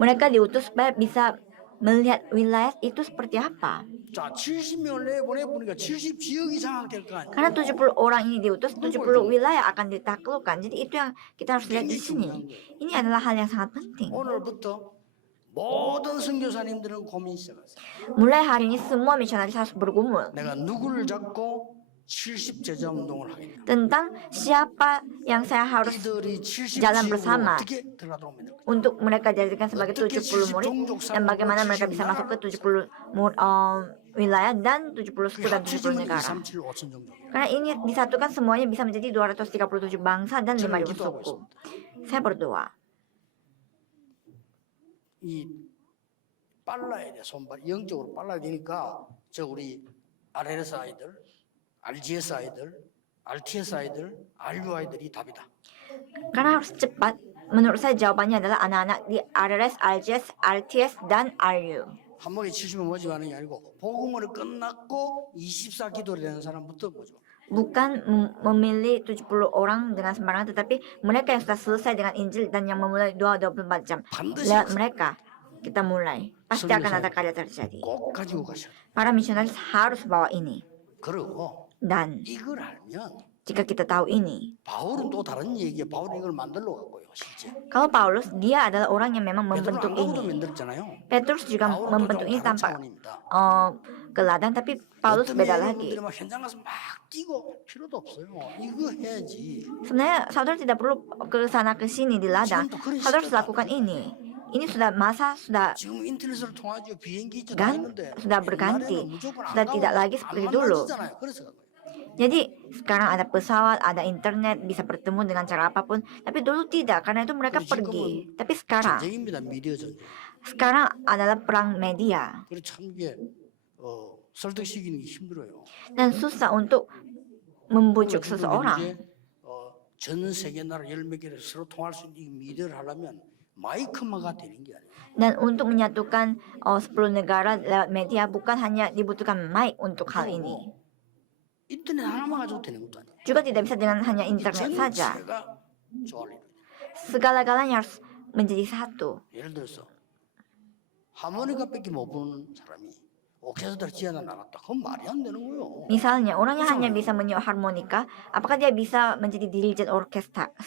Mereka diutus supaya bisa melihat wilayah itu seperti apa. 자, 70명을 내보내보니까 70지역이 장악될 거 아니에요. Karena 70 orang ini diutus, 70 wilayah akan ditaklukkan. Jadi itu yang kita harus lihat di sini. Ini adalah hal yang sangat penting. 오늘부터 모든 선교사님들은 고민 시작하세요. Mulai hari ini semua misionaris harus bergumul 내가 누구를 잡고 70 제자 운동을 하겠냐. tentang siapa yang saya harus 이들이 70 jalan 지역으로 bersama 어떻게 들어가도록 만들 거야. untuk mereka jadikan sebagai 70 murid dan bagaimana mereka bisa masuk ke 70 wilayah dan 70 suku dan 70 negara. 237, 5천 정도. Karena ini disatukan semuanya bisa menjadi 237 bangsa dan 5.000 suku. Saya berdoa. 이 빨라야 돼. 손발 영적으로 빨라야 되니까 저 우리 RLS 아이들, RGS 아이들, RTS 아이들, RU 아이들이 답이다. Karena harus cepat, menurut saya jawabannya adalah anak-anak di RLS, RGS, RTS, dan RU. 한 목에 70명 모집하는 게 아니고 복음을 끝났고 24 기도를 되는 사람부터 모집. Bukan memilih 70 orang dengan sembarangan, tetapi mereka yang sudah selesai dengan Injil dan yang memulai doa 24 jam. 반드시 Lewat mereka, kita mulai. Pasti akan ada karya terjadi. 꼭 가지고 가셔야 돼. Para misionaris harus bawa ini. 그리고 Dan 이걸 알면 jika kita tahu ini, 바울은 또 다른 얘기예요. 바울은 이걸 만들러 갔고요. 실제. kalau Paulus, dia adalah orang yang memang 베드로 membentuk 안 가고도 ini. 만들었잖아요. Petrus juga 바울은 membentuk 또 ini 다른 tanpa 차원입니다. ke ladang, tapi Paulus 어떤 beda 여러분들이 lagi. 막 현장 가서 막 뛰고 필요도 없어요. 이거 해야지. Sebenarnya saudara tidak perlu ke sana ke sini di ladang. 지금 또 그런 Saudara 시대가 harus lakukan ini. Ini sudah masa sudah 지금 인터넷으로 통하죠. 비행기 다 있는데 sudah berganti. 옛날에는 무조건 안 Sudah 가고 tidak lagi 안 seperti dulu. 만나지잖아요. 그래서 간 거예요. Jadi sekarang ada pesawat, ada internet, bisa bertemu dengan cara apapun. Tapi dulu tidak, karena itu mereka 그리고 pergi. 지금은 Tapi 전쟁입니다. 미디어 전쟁. sekarang adalah perang media. 그래서 참 이게 설득시키는 게 힘들어요. Dan susah untuk membujuk 지금 seseorang. 이제, 전 세계 나라 10몇 개를 서로 통할 수 있는 이 미디어를 하려면 마이크마가 되는 게 아니에요. Dan untuk menyatukan 10 negara lewat media bukan hanya dibutuhkan mic untuk hal ini. 인터넷 하나만 가지고 되는 것도 아니에요. Juga tidak bisa dengan hanya internet saja. 전체가 조화를 이루어요. Segala-galanya harus menjadi satu. 예를 들어서 하모니카밖에 못 부는 사람이 오케스트라 지어나 나갔다. 그건 말이 안 되는 거예요. Misalnya, orang yang hanya bisa menyiok harmonika, apakah dia bisa menjadi dirijen 나는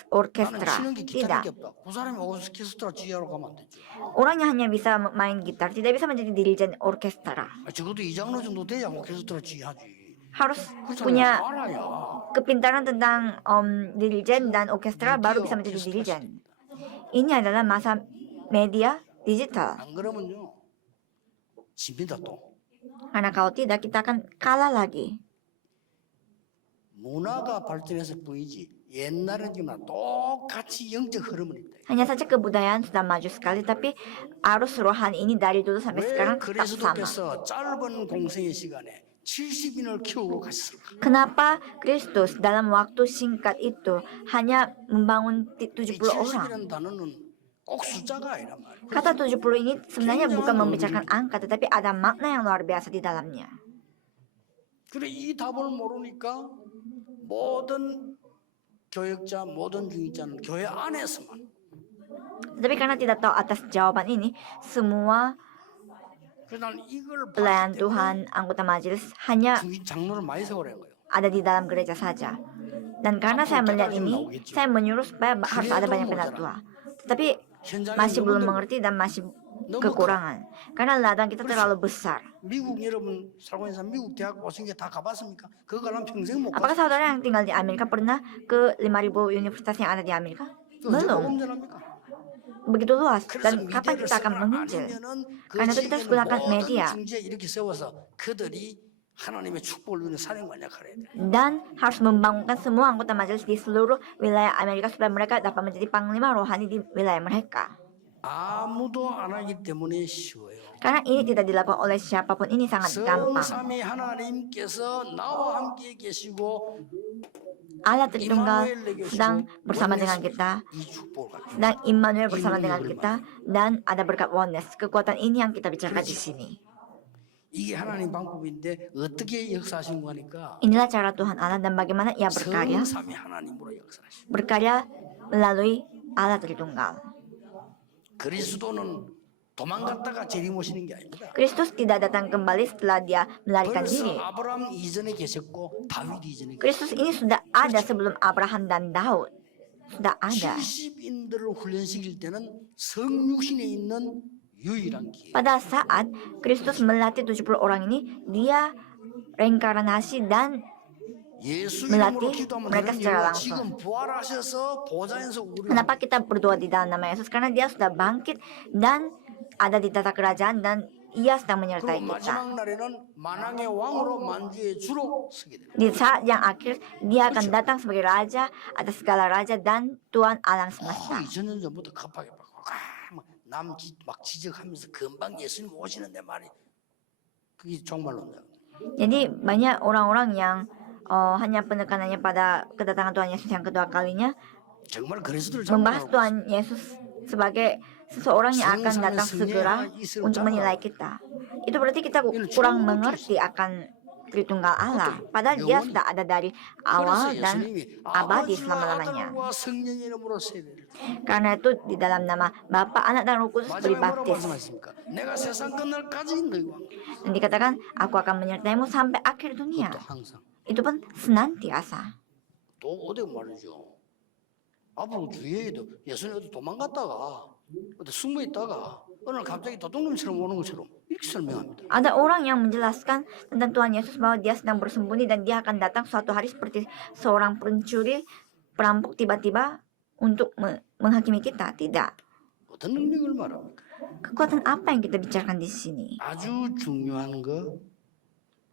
orkestra? 치는 게 기타밖에 Tidak. 없다. 그 사람이 오케스트라 지휘하러 가면 안 되죠. Orang yang hanya bisa main gitar tidak bisa menjadi dirijen orkestra. 적어도 2장로 정도 돼야 오케스트라 지휘하지. Harus 그렇잖아요. punya 알아야. kepintaran tentang dirijen dan orkestra baru bisa menjadi dirijen. Ini adalah masa media digital. 안 그러면요 집니다 또. Karena kalau tidak kita akan kalah lagi. 문화가 발전해서 보이지 옛날은 지금 똑같이 영적 흐름은 있다. Hanya saja kebudayaan sudah maju sekali, tapi arus rohani ini dari dulu sampai 왜 sekarang tetap sama. 그리스도께서 짧은 공생의 시간에 70인을 키우고 가셨을까? Kenapa Kristus dalam waktu singkat itu hanya membangun 이 70 orang? 70이라는 단어는 꼭 숫자가 아니란 말이에요. Kata 70 ini sebenarnya bukan membicarakan angka, tetapi ada makna yang luar biasa di dalamnya. 그래 이 답을 모르니까 모든 교역자, 모든 중직자는 교회 안에서만 Tetapi karena tidak tahu atas jawaban ini, semua 그래서 난 이걸 pelayan 봤을 때 Tuhan, anggota majelis hanya 장로를 많이 세우라는 거예요. ada di dalam gereja saja. Dan karena saya melihat ini, saya menyuruh supaya harus ada banyak penatua. Tetapi 현장에 masih belum 너무들 mengerti dan masih kekurangan. Karena ladang kita terlalu besar. 미국 여러분 살고 있는 사람 미국 대학 오신 게 다 가봤습니까? 그거 가려면 평생 못 Apakah 가. saudara yang tinggal di Amerika pernah ke 5.000 universitas yang ada di Amerika? 언제 Belum. 운전합니까? Begitu luas. 그래서 Dan kapan 미디어를 kita akan 쓰거나 menginjil? 아니면은 그 Karena itu kita harus 지역에는 gunakan 모든 media. 중지에 이렇게 세워서 그들이 하나님의 축복을 누리는 사령관 역할을 해야 돼. Dan harus membangunkan semua anggota majelis di seluruh wilayah Amerika supaya mereka dapat menjadi panglima rohani di wilayah mereka. 아무도 안 하기 때문에 쉬워요. Karena ini tidak dilakukan oleh siapapun, ini sangat gampang. 성삼위 하나님께서 나와 함께 계시고 Allah Tritunggal sedang bersama dengan kita, 이 축복을 갖고 sedang Immanuel bersama dengan kita, dan ada berkat oneness. Kekuatan ini yang kita bicarakan di sini. 이게 하나님 방법인데 어떻게 역사하시는 거니까 Inilah cara Tuhan Allah dan bagaimana Ia berkarya. 성삼위 하나님으로 역사하시고 Berkarya melalui Allah Tritunggal. 그리스도는 도망갔다가 재림오시는 게 아닙니다. Kristus tidak datang kembali setelah Dia melarikan 벌써 diri. 아브라함 이전에 계셨고 다윗 이전에 Kristus ini sudah ada sebelum Abraham dan Daud. Sudah ada. 70인들을 훈련시킬 때는 성육신에 있는 유일한 기회. Pada saat Kristus melatih 70 orang ini, Dia reinkarnasi dan 예수 melatih 이름으로 기도하면 mereka 되는 secara 이유가 langsung. 지금 부활하셔서 보좌에서 우리 Kenapa kita berdoa di dalam nama Yesus? Karena Dia sudah bangkit dan ada di tata kerajaan dan Ia sedang menyertai 그리고 kita. 마지막 날에는 만왕의 왕으로 만주의 주로 서게 됩니다. Di saat yang akhir, Dia akan datang sebagai Raja atas segala raja dan Tuhan alam semesta. 2000년 전부터 급하게 받고 남 지적하면서 금방 예수님 오시는데 말이 그게 종말론자. Jadi banyak orang-orang yang hanya penekanannya pada kedatangan Tuhan Yesus yang kedua kalinya, 정말 그리스도를 membahas 잡아먹고 Tuhan Yesus sebagai seseorang yang akan datang segera untuk menilai kita. Itu berarti kita kurang mengerti akan Tritunggal Allah. Padahal Dia sudah ada dari awal 그래서 dan 예수님이 abadi 아버지와 selama-lamanya. 아들과 성령의 이름으로 세례를 Karena itu di dalam nama Bapa, Anak, dan Roh Kudus beri 마지막에 뭐라고 baptis. 말씀하십니까? 내가 세상 끝날까지 너희와 Dan dikatakan, aku akan menyertaimu sampai akhir dunia. 또 항상 Itu pun senantiasa. 또 어디 말이죠. 앞으로 주위에도 예수님 어디 도망갔다가 어디 숨어 있다가 어느 날 갑자기 도둑놈처럼 오는 것처럼 이렇게 설명합니다. Ada orang yang menjelaskan tentang Tuhan Yesus bahwa Dia sedang bersembunyi dan Dia akan datang suatu hari seperti seorang pencuri, perampok tiba-tiba untuk menghakimi kita. Tidak. 어떤 능력을 말합니까? Kekuatan apa yang kita bicarakan di sini? 아주 중요한 거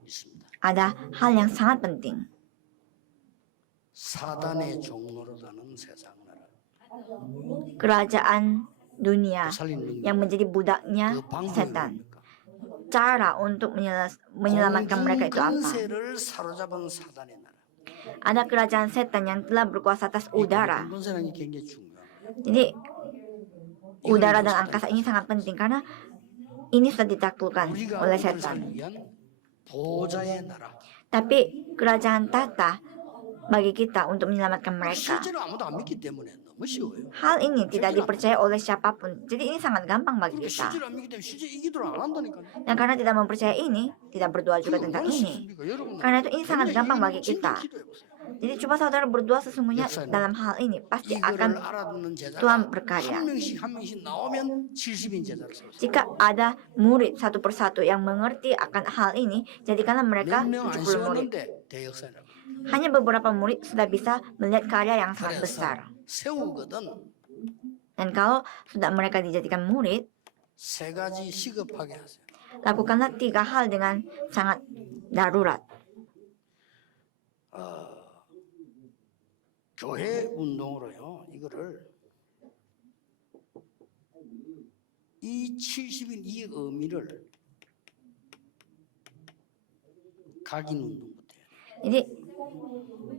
있습니다. Ada hal yang sangat penting. 사단의 종로로다는 세상 나라 Kerajaan dunia 살린 능력 yang menjadi budaknya 그 방법이 setan. 뭡니까? Cara untuk menyelamatkan mereka itu apa? 공중근세를 사로잡은 사단의 나라. Ada kerajaan setan yang telah berkuasa atas udara. 공중근세라는 게 굉장히 중요해요. Jadi udara dan angkasa ini sangat penting karena ini sudah ditaklukkan 우리가 oleh 우리를 setan. 살기 위한 보좌의 나라. Tapi kerajaan tata bagi kita untuk menyelamatkan mereka. 실제로 아무도 안 믿기 때문에 너무 쉬워요. Hal ini tidak dipercaya oleh siapapun. Jadi ini sangat gampang bagi 그러니까 kita. 실제로 안 믿기 때문에 실제 이 기도를 안 한다니까요. Dan karena tidak mempercaya ini, tidak berdoa juga 그거 tentang 얼마나 ini. 쉽습니까? 여러분, Karena itu ini sangat 그냥 gampang 이거 bagi 진짜 kita. 기도해보세요. Jadi coba saudara berdoa sesungguhnya dalam hal ini. Pasti 이거를 akan 알아듣는 제자가 Tuhan berkarya. 한 명씩 나오면 70인 제자를 세웠어요. Jika ada murid satu persatu yang mengerti akan hal ini, jadikanlah mereka 몇 명 안 70 murid. 세웠는데 대역사라고. hanya beberapa murid sudah bisa melihat karya yang sangat 그래서 besar. 세우거든 Dan kalau sudah mereka dijadikan murid, 세 가지 시급하게 하세요. lakukanlah 3 hal dengan sangat darurat. 교회 운동으로요. 이거를 이 70인 이 의미를 각인 운동부터 해요. Jadi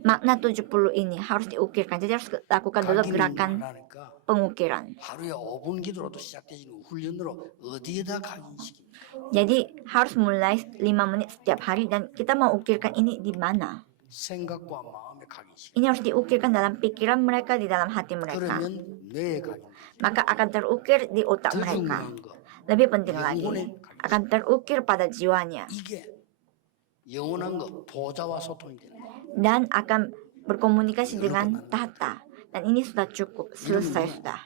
makna 70 ini harus diukirkan. Jadi harus lakukan dulu 각인 gerakan 운동을 하니까 pengukiran. 하루에 5분 기도로도 시작되지는 훈련으로 어디에다 각인시킵니까? Jadi harus mulai 5 menit setiap hari dan kita mau ukirkan ini di mana? 생각과 마음에 각인시킵니다. Ini harus diukirkan dalam pikiran mereka, di dalam hati mereka. 그러면 뇌에 각인. Maka akan terukir di otak 더 mereka. 중요한 거 Lebih penting lagi, akan terukir pada jiwanya 이게 영원한 거 보좌와 소통이 되는 거예요. dan akan berkomunikasi dengan tahta. Dan ini sudah cukup, selesai sudah.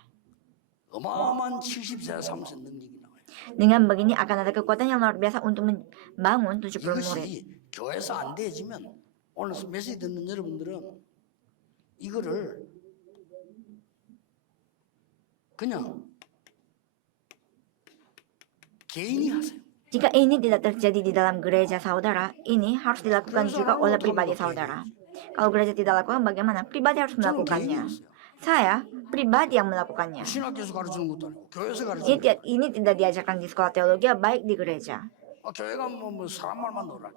어마어마한 70세 3세 능력이 나와요. Dengan begini akan ada kekuatan yang luar biasa untuk membangun 70 murid. 이것이 교회에서 안 되어지면 오늘 메시지 듣는 여러분들은 이거를 그냥 개인이 하세요. Jika ini tidak terjadi di dalam gereja saudara, ini harus dilakukan juga oleh pribadi saudara. Kalau gereja tidak lakukan, bagaimana? Pribadi harus 저는 개인이 melakukannya. 했어요. Saya pribadi yang melakukannya. 신학교에서 가르치는 것도 아니고 교회에서 Ini, 가르치는 것도 ini tidak diajarkan di sekolah teologi, baik di gereja. 교회가 뭐 사람 말만 놀아죠.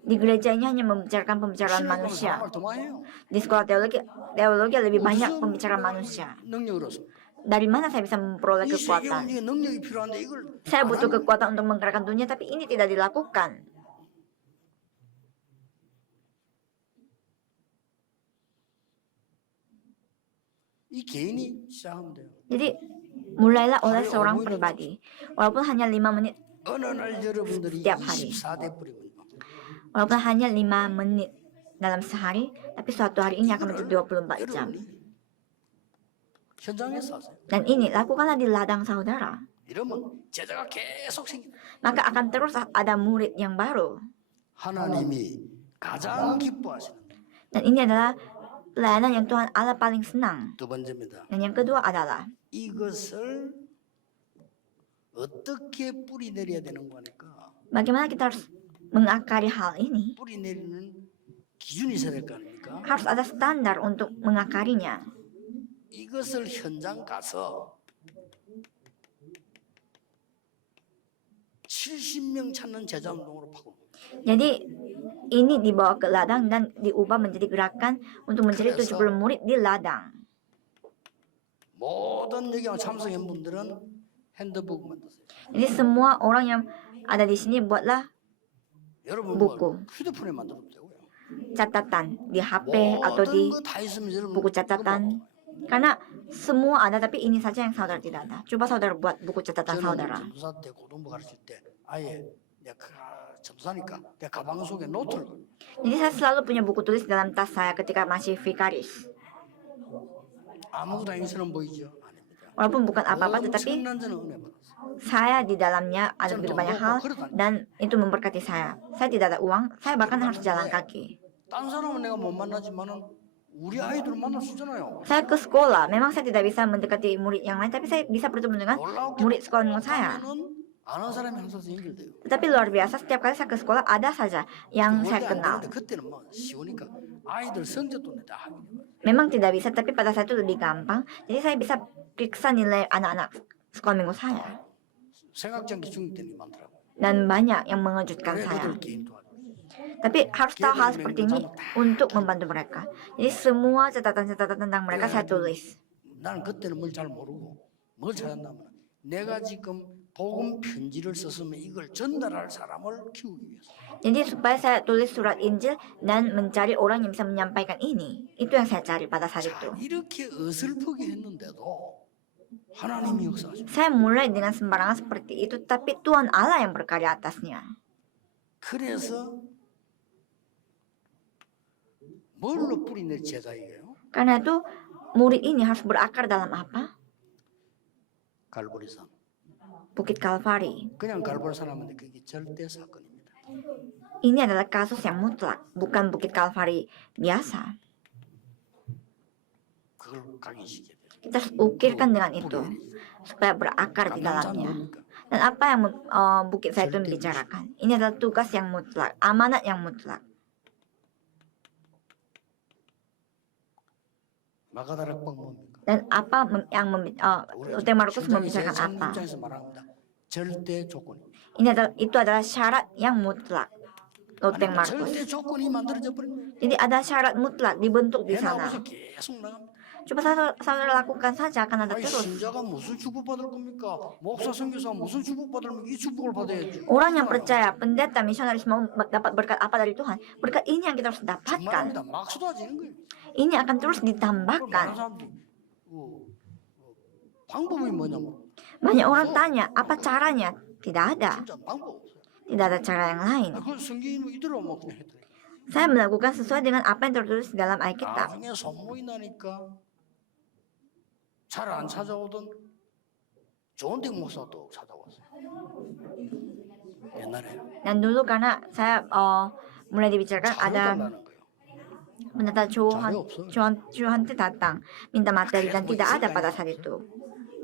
Di gereja ini hanya membicarakan pembicaraan 신학교는 manusia. 사람 말 더 많이 해요. Di sekolah teologi lebih banyak pembicaraan manusia. 능력을 얻습니다. Dari mana saya bisa memperoleh 이 세계 kekuatan? 운동에 능력이 필요한데 이걸 Saya 안 butuh 하면 kekuatan untuk menggerakkan dunia, tapi ini tidak dilakukan. 이 개인이 시작하면 돼요. Jadi mulailah oleh seorang pribadi. Walaupun hanya 5 menit, 어느 날 여러분들이 Setiap hari. 24대 뿌리면 walaupun hanya 5 menit dalam sehari, tapi suatu hari ini akan menjadi 24 jam. 여러분이 현장에서 하세요. Dan ini lakukanlah di ladang saudara. 이러면 제자가 계속 생긴다. Maka akan terus ada murid yang baru. 하나님이 가장 기뻐하시는 Dan ini adalah pelayanan yang Tuhan Allah paling senang. 두 번째입니다. Dan yang kedua adalah 이것을 어떻게 뿌리 내려야 되는 거니까 bagaimana kita harus mengakari hal ini. 뿌리 내리는 기준이 있어야 될 거 아닙니까? Harus ada standar untuk mengakarinya. 이것을 현장 가서 70명 찾는 제자 운동으로 바꿔. Jadi ini dibawa ke ladang dan diubah menjadi gerakan untuk mencari 70 murid di ladang. 모든 여기 참석한 분들은 핸드북 만드세요. Jadi semua orang yang ada di sini buatlah 여러분 부고. 뭐 휴대폰에 만들어도 되고요. catatan di HP atau di 모든 거 다 있으면 여러분 buku 그거 catatan. 먹어요. Karena semua ada, tapi ini saja yang saudara tidak ada. Coba saudara buat buku catatan saudara. 저는 전도사 때 고등부 가르칠 때 아예 내가 전도사니까 내 가방 속에 노트를 걸어요. Jadi saya selalu punya buku tulis dalam tas saya ketika masih vikaris. 아무것도 아니처럼 보이죠? 아닙니다. Walaupun bukan apa-apa, 너무 tetapi 엄청난 저는 은혜 받았어요. saya di dalamnya ada begitu banyak hal dan itu memberkati saya. Saya tidak ada uang, saya bahkan harus jalan kaki. 딴 사람은 내가 못 만나지만은 우리 아이들 만날 수 있잖아요. Saya ke sekolah, memang saya tidak bisa mendekati murid yang lain, tapi saya bisa bertemu dengan 놀라운 murid sekolah saya. 아는 사람이 항상 연결돼요. Tetapi luar biasa, setiap kali saya ke sekolah ada saja yang 원래 saya 안 kenal. 되는데 그때는 뭐 쉬우니까 아이들 성적도 내다 하고 Memang tidak bisa, tapi pada saat itu lebih gampang. Jadi saya bisa periksa nilai anak-anak sekolah minggu saya. 생각장기 중립되는 게 많더라고. Dan banyak yang mengejutkan 그래 saya. 그들 개인 도와줘. Tapi harus tahu hal seperti ini untuk membantu mereka. Jadi semua catatan-catatan tentang mereka saya tulis. 나는 그때는 뭘 잘 모르고 뭘 찾았냐면 내가 지금 복음 편지를 썼으면 이걸 전달할 사람을 키우기 위해서. Jadi supaya saya tulis surat Injil dan mencari orang yang bisa menyampaikan ini. Itu yang saya cari pada saat 자, itu. 이렇게 어설프게 했는데도 하나님이 역사하셔. Saya mulai dengan sembarangan seperti itu, tapi Tuhan Allah yang berkarya atasnya. 그래서 뭘로 뿌리낼 제자예요? Karena itu murid ini harus berakar dalam apa? 갈보리산. Bukit Kalvari. 그냥 갈보리산 하면 그게 절대 사건입니다. ini adalah kasus yang mutlak, bukan Bukit Kalvari biasa. 그걸 각인시켜야 돼. Kita harus ukirkan dengan itu supaya berakar di dalamnya. Dan apa yang Bukit Zaitun bicarakan? Ini adalah tugas yang mutlak, amanat yang mutlak. 마가다락방 뭡니까? Dan apa Ute Markus membicarakan apa? 입장에서 말합니다. 절대 조건이. Itu adalah syarat yang mutlak. Ute Markus. 절대 조건이 만들어져 버린 Jadi ada syarat mutlak dibentuk di sana. 해나가서 계속 나갑니다. Coba saudara lakukan saja, akan ada 아니, terus. 신자가 무슨 축복받을 겁니까? 목사 선교사 무슨 축복받으면 이 축복을 받아야지. Orang yang percaya, pendeta, misionaris mau dapat berkat apa dari Tuhan? Berkat ini yang kita harus dapatkan. 정말입니다. 막 쏟아지는 거예요. Ini akan terus 많은 ditambahkan. 사람들이 방법이 뭐냐면 Banyak orang tanya, apa caranya? Tidak ada. 진짜 방법 없어요. Tidak ada cara yang lain. 그 성경이 이대로 뭐 그냥 해도 Saya melakukan sesuai dengan apa yang tertulis di dalam Alkitab. 나중에 소문이 나니까 잘 안 찾아오던 조은택 목사도 찾아왔어요. 옛날에 Dan dulu karena saya mulai dibicarakan ada 잘못한다는 거예요. pendeta Johante datang minta materi dan tidak ada pada saat itu.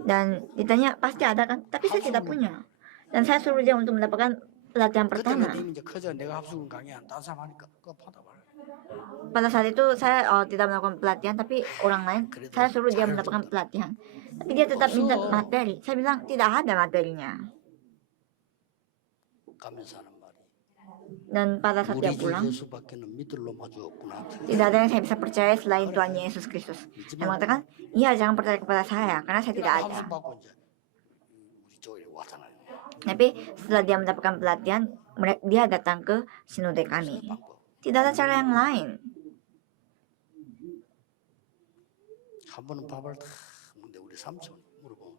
Dan ditanya pasti ada kan? Tapi saya tidak punya. Dan saya suruh dia untuk mendapatkan pelatihan pertama. 그때가 되면 이제 커져 내가 합숙은 강의 안 따서 하니까 그거 받아봐요. Pada saat itu saya tidak melakukan pelatihan, tapi orang lain saya suruh dia mendapatkan pelatihan. Tapi dia tetap minta materi. Saya bilang tidak ada materinya. 가면서 하는 말이 Dan pada saat dia 우리 주 pulang, 예수밖에는 믿을 놈 아주 없구나. tidak ada yang saya bisa percaya selain Tuhan Yesus Kristus. Saya mengatakan, iya jangan percaya kepada saya, karena saya tidak ada. 합숙 받고 이제 우리 쪽에 왔잖아요. Tapi setelah dia mendapatkan pelatihan, dia datang ke sinode kami. 방법. Tidak ada cara yang lain. 한 번은 밥을 다 먹는데 우리 삼촌 물어보면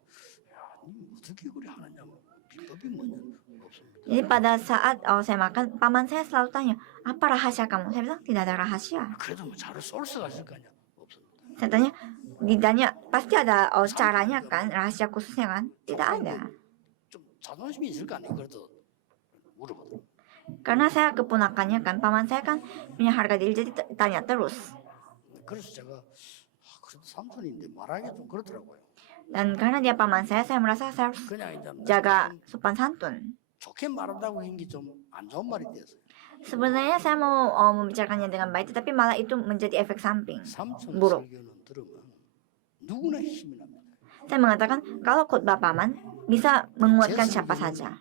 야, 니 어떻게 그래 하느냐 비법이 뭐냐 없습니다. Jadi pada saat saya makan, paman saya selalu tanya, apa rahasia kamu? Saya bilang, tidak ada rahasia. 그래도 뭐 잘할 소스가 있을 거 아니야 없습니다. Saya tanya, ditanya, pasti ada caranya kan, rahasia khususnya kan? Tidak ada. 좀 자존심이 있을 거 아니에요. 그래도 물어보더라고요. Karena saya keponakannya kan, paman saya kan punya harga diri, jadi tanya terus. 그래서 제가 그래도 삼촌인데 말하기 좀 그렇더라고요. Dan karena dia paman saya merasa saya harus 그냥 이제 jaga sopan santun. 좋게 말한다고 한 게 좀 안 좋은 말이 됐어요. Sebenarnya saya mau membicarakannya dengan baik, tapi malah itu menjadi efek samping. 삼촌 buruk. 설교는 들으면 누구나 힘이 납니다. Saya mengatakan, kalau khotbah paman bisa menguatkan siapa saja.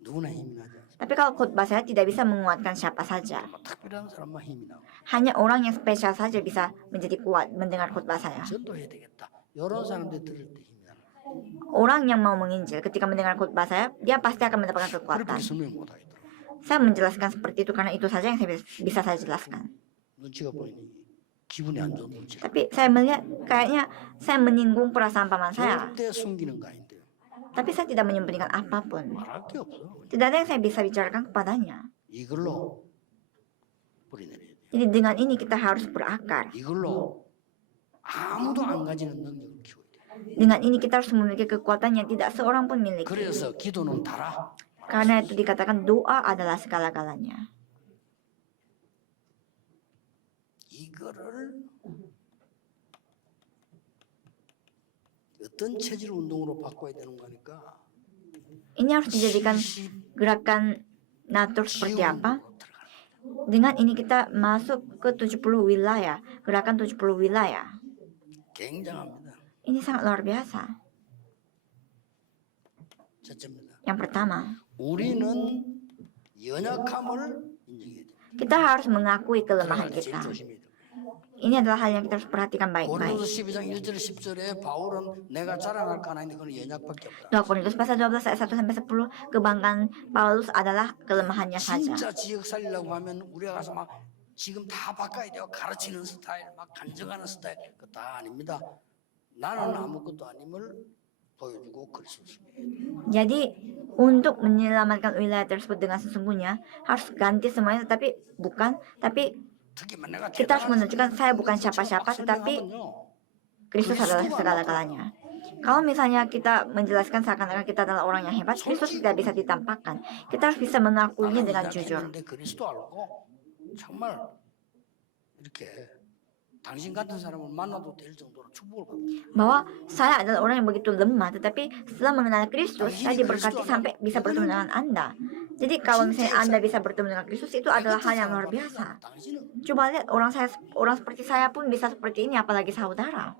누구나 힘이 나지 않습니다. Tapi kalau khotbah saya tidak bisa menguatkan siapa saja. 뭐 특별한 사람만 힘이 나고 Hanya orang yang spesial saja bisa menjadi kuat mendengar khotbah saya. 전도해야 되겠다. 이런 사람들 들을 때 힘이 나는 거예요. Orang yang mau menginjil ketika mendengar khotbah saya, dia pasti akan mendapatkan kekuatan. 그렇게 설명 못 하겠더라고요. Saya menjelaskan seperti itu karena itu saja yang saya bisa saya jelaskan. 눈치가 보이니 기분이 안 좋은 눈치. Tapi saya melihat kayaknya saya menyinggung perasaan paman saya. 절대 숨기는 거 아닌데요. Tapi saya tidak menyembunyikan apapun. 말할 게 없어. Tidak ada yang saya bisa bicarakan kepadanya. 이걸로 뿌리 내려야 돼요. Jadi dengan ini kita harus berakar. 이걸로 아무도 안 가지는 능력을 키워야 돼요. Dengan ini kita harus memiliki kekuatan yang tidak seorang pun miliki. 그래서 기도는 다라. Karena itu dikatakan doa adalah segala-galanya. 이거를 어떤 체질 운동으로 바꿔야 되는 거니까 Ini harus dijadikan gerakan natur seperti apa? Dengan ini kita masuk ke 70 wilayah, gerakan 70 wilayah. 굉장합니다. Ini sangat luar biasa. 첫째입니다. Yang pertama, 우리는 연약함을 인정해야 돼요. kita harus mengakui kelemahan 그러나 제일 kita. 조심해야 돼요. Ini adalah hal yang kita harus perhatikan baik-baik. 고린도서 12장 1절 10절에 바울은 내가 자랑할 거 하나 있는데 그건 연약밖에 없다. 2 Korintus pasal 12 ayat 1 sampai 10, kebanggaan Paulus adalah kelemahannya saja. 진짜 지역 살리려고 하면 우리가 가서 막 지금 다 바꿔야 돼요. 가르치는 스타일, 막 간증하는 스타일, 그거 다 아닙니다. 나는 아무것도 아님을 보여주고 그리스도를. Jadi untuk menyelamatkan wilayah tersebut dengan sesungguhnya harus ganti semuanya, tapi 특히만 kita harus menunjukkan saya bukan siapa-siapa, tetapi Kristus adalah segala-galanya. Kalau misalnya kita menjelaskan seakan-akan kita adalah orang yang hebat, Kristus tidak bisa ditampakkan. Kita harus bisa mengakuinya dengan jujur. 근데 그리스도 알고 정말 이렇게 당신 같은 사람을 만나도 될 정도로 축복을 받고 Bahwa saya adalah orang yang begitu lemah, tetapi setelah mengenal Kristus, saya diberkati sampai bisa bertemu dengan Anda. Jadi kalau misalnya Anda bisa bertemu dengan Kristus, itu adalah hal yang luar biasa. 당신은 Coba lihat orang seperti saya pun bisa seperti ini, apalagi saudara.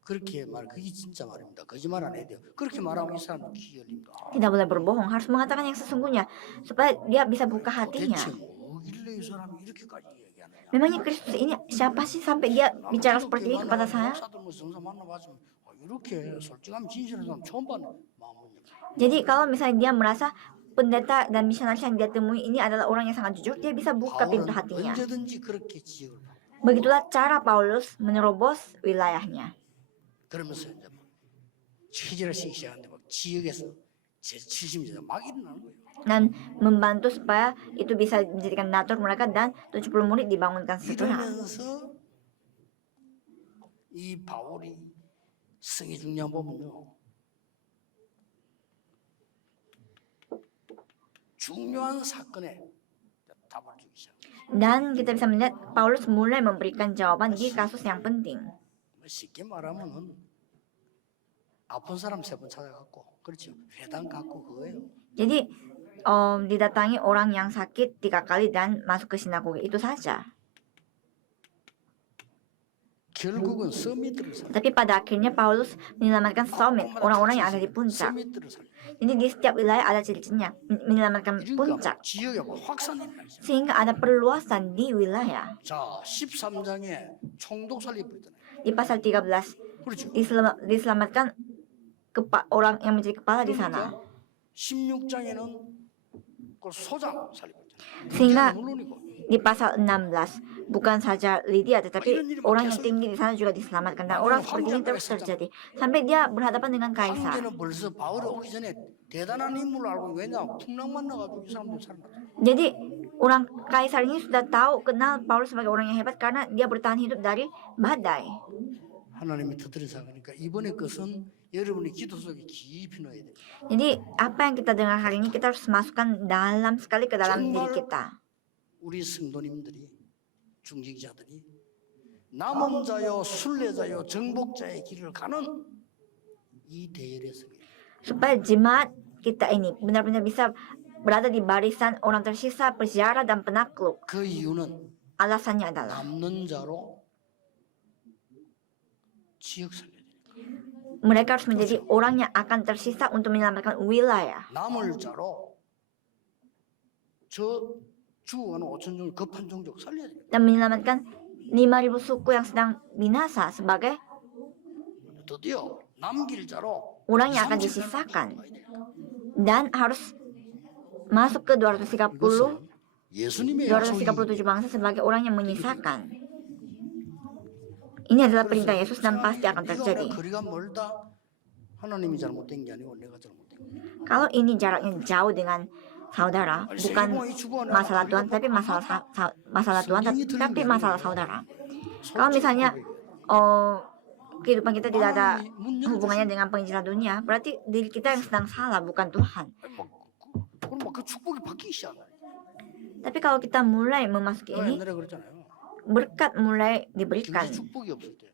그렇게 그게 진짜 말입니다. 거짓말 안 해야 돼요. 그렇게 말하면 이 사람은 귀 열립니다. Tidak boleh berbohong, harus mengatakan yang sesungguhnya supaya dia bisa buka hatinya. 대체 뭐길래 이 사람이 이렇게까지 얘기하느냐? Memangnya Kristus ini siapa sih sampai dia bicara seperti ini kepada saya? 목사들 뭐 정사 만나봤으면 이렇게 솔직하면 진실한 사람 처음 봤네. 마음은 Jadi kalau misalnya dia merasa pendeta dan misionaris yang dia temui ini adalah orang yang sangat jujur, dia bisa buka pintu 바울은 hatinya. 언제든지 그렇게 지역을 봐. Begitulah cara Paulus menerobos wilayahnya. 그러면서 이제 막 체질을 쓰기 시작하는데 막 지역에서 제70제가 막 일어나는 거예요. Dan membantu supaya itu bisa menjadikan natur mereka dan 70 murid dibangunkan segera. 이러면서 이 바울이 성의 중요한 부분요. 중요한 사건에 답을 주기 시작. Dan kita bisa melihat Paulus mulai memberikan jawaban di kasus yang penting. 쉽게 말하면은 아픈 사람 3번 찾아갔고, 그렇죠. 회당 갖고 그거예요. Jadi didatangi orang yang sakit 3 kali dan masuk ke sinagoga itu saja. 결국은 서밋들을 살려. Tapi pada akhirnya Paulus menyelamatkan summit, orang-orang yang ada di puncak. 서밋들을 살려. Jadi di setiap wilayah ada ciri-cirinya, menyelamatkan 그러니까 puncak. 지역에 뭐 확산이 일어나죠. Sehingga ada perluasan di wilayah. 자, 13장에 총독 살려버리잖아요. Di pasal 13 그렇죠. diselamatkan orang yang menjadi kepala di sana. 16장에는 그 소장 살려버리잖아요. Sehingga 물론이고. di pasal 16 bukan saja Lydia tetapi orang yang tinggi di sana juga diselamatkan dan orang seperti ini terus terjadi sampai dia berhadapan dengan kaisar. 황제는 벌써 바울이 오기 전에 대단한 인물을 알고 왜냐 풍랑 만나가지고 이 사람들 살아났어. Jadi orang kaisar ini sudah tahu kenal Paulus sebagai orang yang hebat karena dia bertahan hidup dari badai. 하나님이 터뜨려서 그러니까 이번에 것은 여러분이 기도 속에 깊이 넣어야 돼요. Jadi apa yang kita dengar hari ini kita harus masukkan dalam sekali ke dalam diri kita. 우리 성도님들이 중직자들이 남은 자요 순례자요 정복자의 길을 가는 이 대열의 성에 Supaya jemaat kita ini benar-benar bisa berada di barisan orang tersisa, peziarah dan penakluk. 그 이유는 Alasannya adalah 남는 자로 지역 살려야 돼요. mereka harus menjadi orang yang akan tersisa untuk menyelamatkan wilayah. 남을 자로 저 죽어가는 5천 종 급한 종족 살려야 돼요. Dan menyelamatkan 5.000 suku yang sedang binasa sebagai 드디어 남길 자로 orang yang akan 30 disisakan. 가야 돼요. Dan harus masuk ke 230, 이것은 예수님의 약속이 237 bangsa sebagai orang yang menyisakan. Ini adalah perintah Yesus dan pasti akan terjadi. 거리가 멀다. 하나님이 잘못된 게 아니고 내가 잘못된 거예요. Kalau ini jaraknya jauh dengan saudara, bukan masalah Tuhan, tapi masalah Tuhan, tapi masalah saudara. Kalau misalnya kehidupan kita tidak ada hubungannya dengan penginjilan dunia, berarti diri kita yang sedang salah, bukan Tuhan. 그럼 막 그 축복이 바뀌기 시작해. Tapi kalau kita mulai memasuki ini, 옛날에 그랬잖아요. berkat mulai diberikan. 경제 축복이 없을 때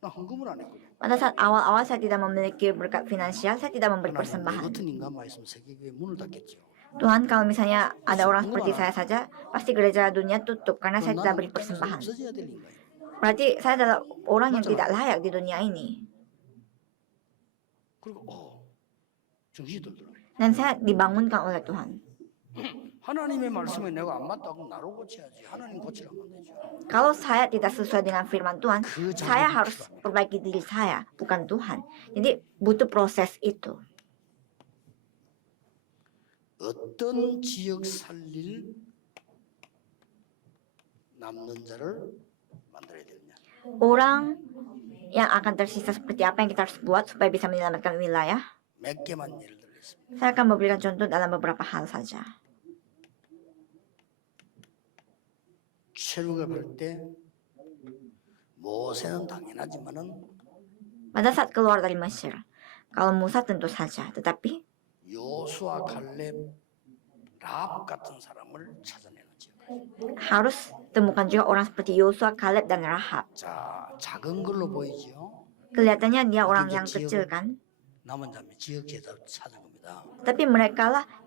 나 헌금을 안 했거든. Pada saat awal-awal saya tidak memiliki berkat finansial, saya tidak memberi 하나님 너 persembahan. 같은 인간만 있으면 세계교회 문을 닫겠죠. Tuhan, kalau misalnya ada orang seperti saya saja, pasti gereja dunia tutup karena saya tidak beri persembahan. 없어져야 될 인간이에요. Berarti saya adalah orang yang tidak layak di dunia ini. 그리고 정신이 들더라. Dan saya dibangunkan oleh Tuhan. 하나님의 말씀에 내가 안 맞다고 나로 고쳐야지. 하나님 고치라면 안 되죠. Kalau saya tidak sesuai dengan firman Tuhan, 그 saya 작업이 harus 필요합니다. perbaiki diri saya, bukan Tuhan. Jadi butuh proses itu. 어떤 지역 살릴 남는 자를 만들어야 되느냐. Orang yang akan tersisa seperti apa yang kita harus buat supaya bisa menyelamatkan wilayah? 몇 개만 예를 들겠습니다. Saya akan memberikan contoh dalam beberapa hal saja. 출애굽을 할 때 모세는 당연하지만은 pada saat keluar dari Mesir. Kalau Musa tentu saja, tetapi 여호수아, 갈렙, 라합 같은 사람을 찾아내는 지역. harus temukan juga orang seperti Yosua, Kaleb, dan Rahab. 자, 작은 걸로 보이지요. Kelihatannya dia orang yang kecil kan? 남은 자매 지역 제자를 찾은 겁니다. Tapi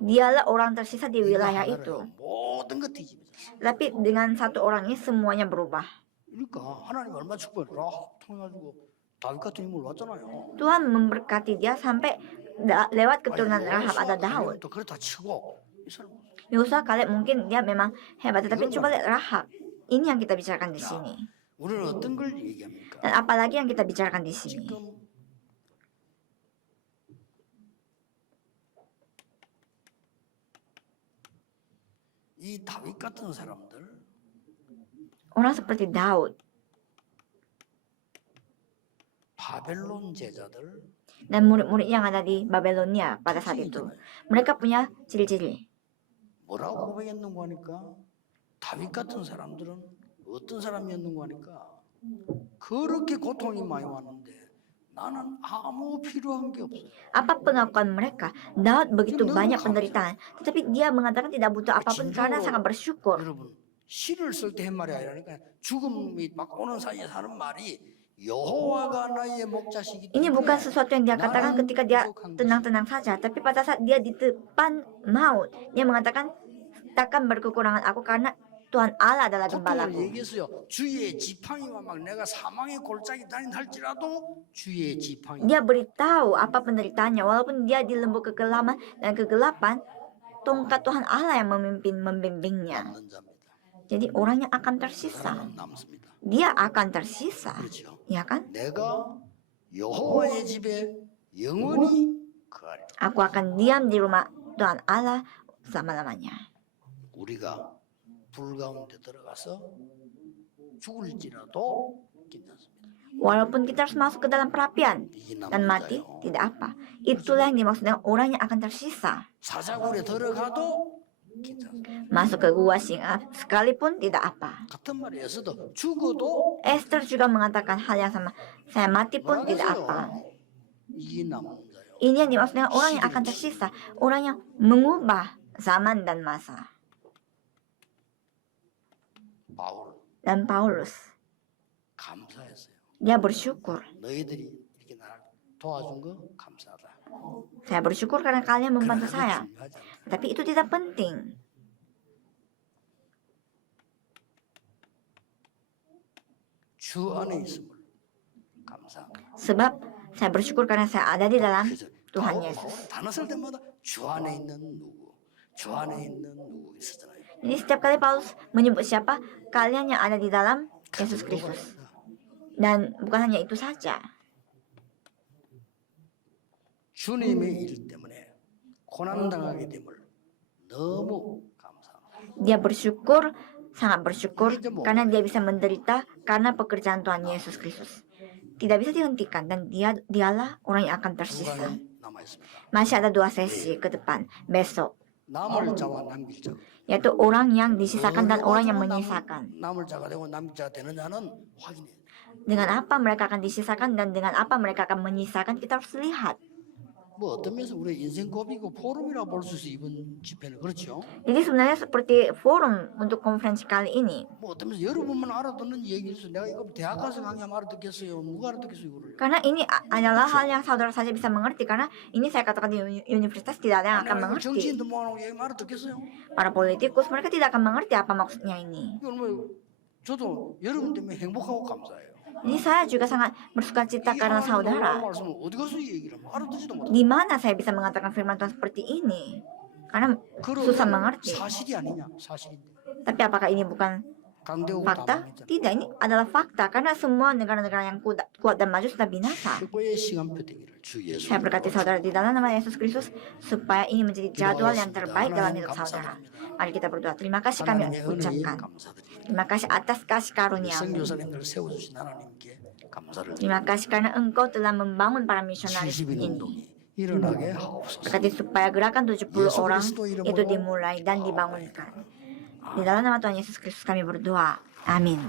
dialah orang tersisa di wilayah itu. 모든 것 뒤집어져. Tapi dengan satu orang ini semuanya berubah. 그러니까 하나님 얼마 축복해. 라합 통해가지고 다윗 같은 인물 왔잖아요. Tuhan memberkati dia sampai lewat keturunan Rahab ada Daud. 또 그렇다 치고 이 사람 Yosua, Kaleb mungkin dia memang hebat, tetapi coba lihat Rahab. Ini yang kita bicarakan di sini. 우리는 어떤 걸 얘기합니까? Dan apalagi yang kita bicarakan di sini. 지금 이 다윗 같은 사람들 Orang seperti Daud 바벨론 제자들 dan murid-murid yang ada di Babelonia pada saat itu. Mereka punya ciri-ciri. 뭐라고 고백했는고 하니까 다윗 같은 사람들은 어떤 사람이었는고 하니까 그렇게 고통이 많이 왔는데 나는 아무 필요한 게 없어요. Apa pengakuan mereka? Daud begitu banyak penderitaan, tetapi dia mengatakan tidak butuh apapun karena sangat bersyukur. 여러분 시를 쓸 때 한 말이 아니라니까 죽음이 막 오는 사이에 하는 말이 여호와가 나의 목자시기 Ini bukan sesuatu yang dia katakan 나는 ketika dia 부족한 것이 tenang-tenang saja, tapi pada saat dia di depan maut, dia mengatakan takkan berkekurangan aku karena Tuhan Allah adalah 고통을 gembalaku. 얘기했어요. 주의 지팡이와 막 내가 사망의 골짜기 다닌 할지라도 주의 지팡이 Dia beritahu apa penderitaannya, walaupun dia di lembut kegelapan dan kegelapan, tongkat Tuhan Allah yang membimbingnya. 남는 자입니다. Jadi orangnya akan tersisa. 사람은 남습니다. Dia akan tersisa, 그렇죠. ya kan? 내가 여호와의 집에 영원히 거하리라. Aku akan diam di rumah Tuhan Allah selama-lamanya. 우리가 불 가운데 들어가서 죽을지라도 괜찮습니다. Walaupun kita harus masuk ke dalam perapian 이게 dan 남는 mati, 자요. tidak apa. Itulah yang dimaksud dengan orang yang akan tersisa. 사자굴에 들어가도 괜찮습니다. Masuk ke gua singa sekalipun tidak apa. 같은 말이 에서도 죽어도 Esther juga mengatakan hal yang sama. Saya mati pun tidak apa. 이게 남는 자요. Ini yang dimaksud dengan orang yang akan tersisa. Orang yang mengubah zaman dan masa. 바울 Dan Paulus, 감사했어요. dia bersyukur. 너희들이 이렇게 나를 도와준 거 감사하다. Saya bersyukur karena kalian membantu 그러나 saya. 그거 중요하지 않다. Tapi itu tidak penting. 주 안에 있음을 감사합니다. Sebab saya bersyukur karena saya ada di dalam 그래서 Tuhan 바울 Yesus. 단어 쓸 때마다 주 안에 있는 누구, 주 안에 있는 누구 있었잖아요. Jadi setiap kali Paulus menyebut siapa, kalian yang ada di dalam Yesus Kristus. Dan bukan hanya itu saja. 주님의 일 때문에 고난 당하게 됨을 너무 감사합니다. Dia bersyukur, sangat bersyukur karena dia bisa menderita karena pekerjaan Tuhan Yesus Kristus. Tidak bisa dihentikan dan dialah orang yang akan tersisa. 중간에 남아 있습니다. Masih ada 2 sesi ke depan besok, 남을 자와 남길 자. yaitu orang yang disisakan dan orang yang menyisakan. 남을 자가 되고 남길 자가 되는 자는 확인해. Dengan apa mereka akan disisakan dan dengan apa mereka akan menyisakan, kita harus lihat. 뭐 어떤 면에서 우리 인생 고비고 포럼이라 볼 수 있어 이번 집회는 그렇죠. Jadi sebenarnya seperti forum untuk konferensi kali ini. 뭐 어떤 면에서 여러분만 알아듣는 얘기에서 내가 이거 대학 가서 강의하면 알아듣겠어요. 누가 알아듣겠어요 이거를. Karena ini adalah hal yang saudara saja bisa mengerti. Karena ini saya katakan di universitas tidak ada yang akan 내가 이거 mengerti. 정치인도 모아놓고 얘기하면 알아듣겠어요. Para politikus mereka tidak akan mengerti apa maksudnya ini. 이건 뭐 저도 여러분 때문에 행복하고 감사해요. Ini saya juga sangat bersuka cita karena saudara. 말씀을 어디 가서 얘기를 하면 알아듣지도 못해. Di mana saya bisa mengatakan firman Tuhan seperti ini? Karena susah mengerti. 사실이 아니냐 사실인데. Tapi apakah ini bukan 강대국 fakta? 다망했잖아. Tidak, ini adalah fakta. Karena semua negara-negara yang kuat dan maju sudah binasa. 최고의 시간표 되기를 주 예수. Saya berkati saudara di dalam nama Yesus Kristus supaya ini menjadi jadwal yang terbaik dalam hidup saudara. Mari kita berdoa. Terima kasih kami 하나님의 은혜에 ucapkan. 감사드립니다. Terima kasih atas kasih karuniamu. 선교사님들 세워주신 하나님께 감사를 Terima kasih karena engkau telah membangun para misionaris 70인 ini. 운동이 일어나게 하옵소서. Berkati supaya gerakan 70 orang itu dimulai dan dibangunkan. Di dalam nama Tuhan Yesus Kristus kami berdoa. Amin.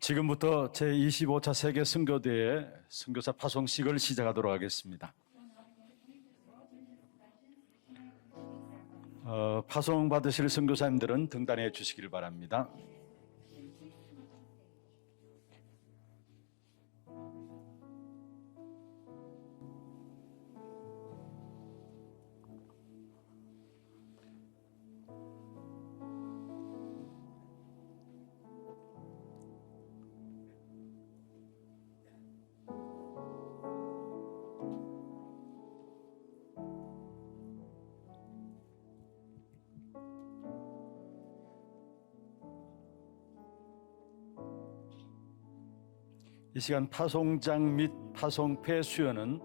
지금부터 제25차 세계 선교대회 선교사 파송식을 시작하도록 하겠습니다. 파송 받으실 선교사님들은 등단해 주시길 바랍니다. 이 시간 파송장 및 파송패 수여는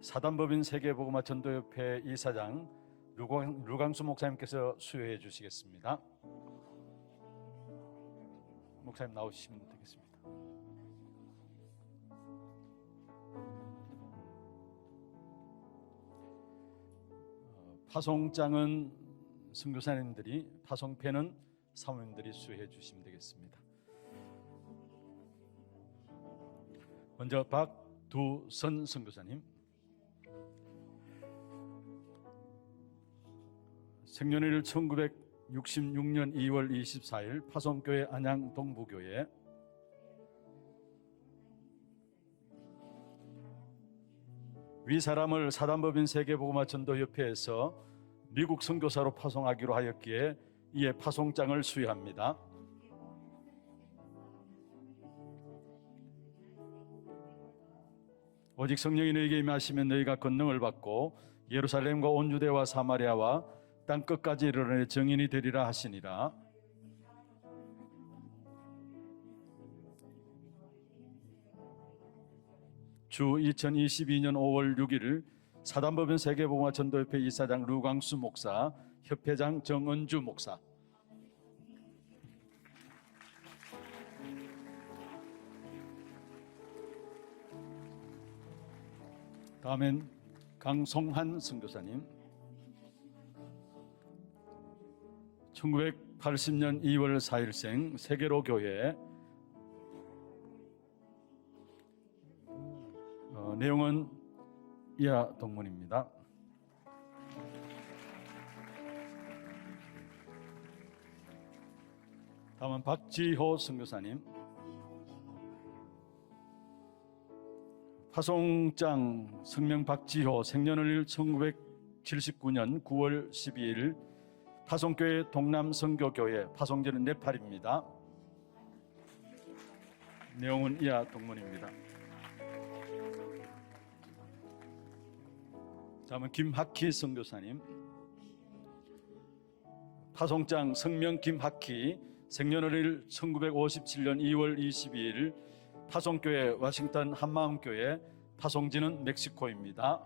사단법인 세계복음화 전도협회 이사장 류광수 목사님께서 수여해 주시겠습니다. 목사님 나오시면 되겠습니다. 파송장은 선교사님들이, 파송패는 사모님들이 수여해 주시면 되겠습니다. 먼저 박두선 선교사님, 생년일 1966년 2월 24일 파송교회 안양 동부교회, 위 사람을 사단법인 세계복음화 전도협회에서 미국 선교사로 파송하기로 하였기에 이에 파송장을 수여합니다. 오직 성령이 너희에게 임하시면 너희가 권능을 받고 예루살렘과 온 유대와 사마리아와 땅 끝까지 이르러 증인이 되리라 하시니라. 주 2022년 5월 6일 사단법인 세계복음화 전도협회 이사장 류광수 목사, 협회장 정은주 목사. 다음엔 강송한 선교사님, 1980년 2월 4일생 세계로 교회. 내용은 이하 동문입니다. 다음은 박지호 선교사님, 파송장 성명 박지호, 생년월일 1979년 9월 12일 파송교회 동남선교교회, 파송지는 네팔입니다. 내용은 이하 동문입니다. 다음은 김학희 선교사님, 파송장 성명 김학희, 생년월일 1957년 2월 22일 파송교회 워싱턴 한마음교회, 파송지는 멕시코입니다.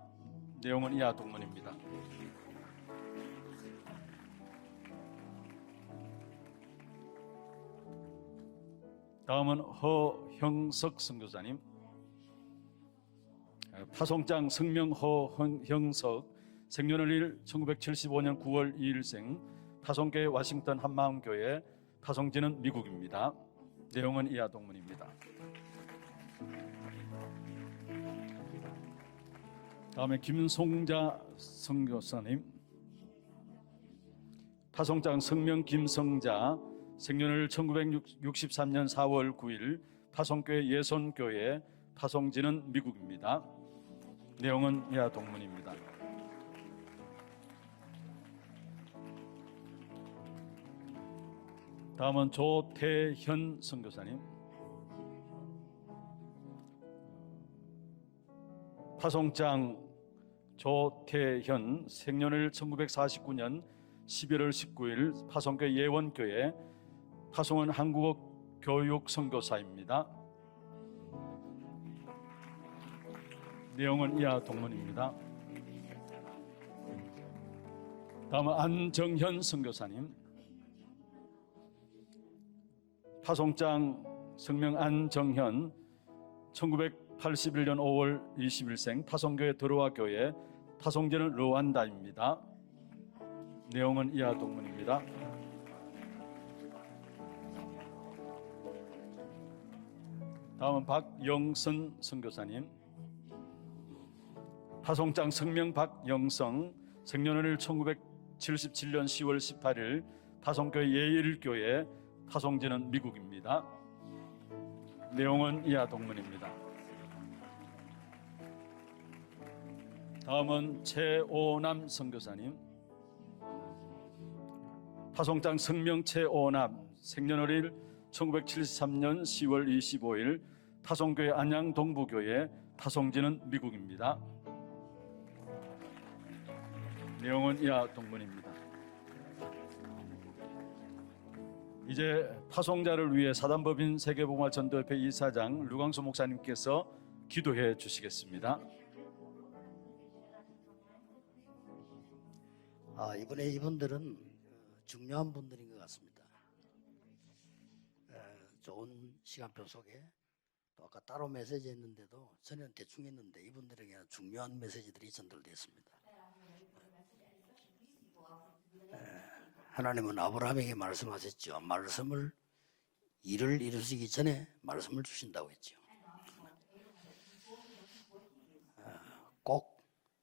내용은 이하 동문입니다. 다음은 허형석 선교사님, 파송장 성명 허형석, 생년월일 1975년 9월 2일생, 파송교회 워싱턴 한마음교회, 파송지는 미국입니다. 내용은 이하 동문입니다. 다음에 김송자 선교사님, 파송장 성명 김성자, 생년을 1963년 4월 9일 파송교회 예손교회, 파송지는 미국입니다. 내용은 이하 동문입니다. 다음은 조태현 선교사님, 파송장 조태현, 생년을 1949년 11월 19일 파송교회 예원교회, 파송은 한국어 교육 선교사입니다. 내용은 이하 동문입니다. 다음은 안정현 선교사님, 파송장 성명 안정현, 1981년 5월 20일생, 파송교회 드로아 교회, 파송지는 르완다입니다. 내용은 이하 동문입니다. 다음은 박영선 선교사님. 타송장 성명 박영성, 생년월일 1977년 10월 18일, 타송교회 예일교회, 타송지는 미국입니다. 내용은 이하 동문입니다. 다음은 최오남 선교사님. 타송장 성명 최오남, 생년월일 1973년 10월 25일, 타송교회 안양동부교회, 타송지는 미국입니다. 내용은 이하 동문입니다. 이제 타송자를 위해 사단법인 세계복음화 전도협회 이사장 류광수 목사님께서 기도해 주시겠습니다. 이번에 이분들은 중요한 분들인 것 같습니다. 좋은 시간표 속에 또 아까 따로 메시지 했는데도 저는 대충 했는데 이분들에게 중요한 메시지들이 전달됐습니다. 하나님은 아브라함에게 말씀하셨죠. 말씀을 일을 이루시기 전에 말씀을 주신다고 했죠. 꼭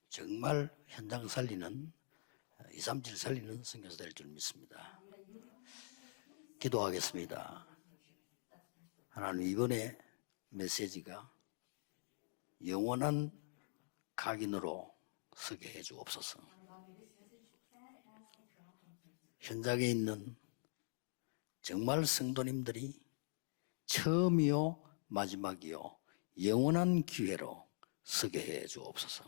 정말 현장 살리는 237 살리는 선교사 될 줄 믿습니다. 기도하겠습니다. 하나님, 이번에 메시지가 영원한 각인으로 서게 해 주옵소서. 현장에 있는 정말 성도님들이 처음이요 마지막이요 영원한 기회로 서게 해 주옵소서.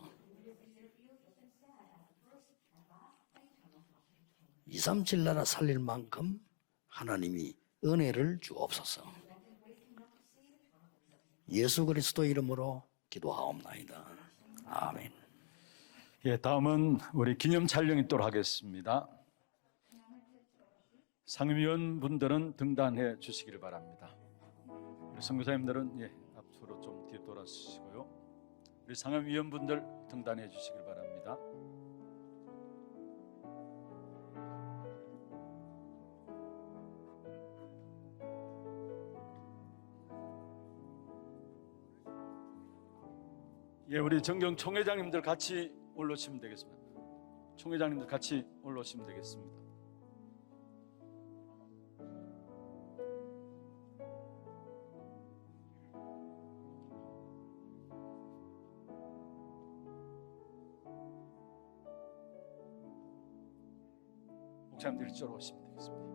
237 나라 살릴 만큼 하나님이 은혜를 주옵소서. 예수 그리스도 이름으로 기도하옵나이다. 아멘. 예, 다음은 우리 기념 촬영 있도록 하겠습니다. 상임위원분들은 등단해 주시기를 바랍니다. 우리 선교사님들은 앞으로 좀 뒤에 돌아주시고요. 우리 상임위원분들 등단해 주시기를 바랍니다. 예, 우리 정경 총회장님들 같이 올라오시면 되겠습니다. 총회장님들 같이 올라오시면 되겠습니다. 목사님들 이쪽으로 오시면 되겠습니다.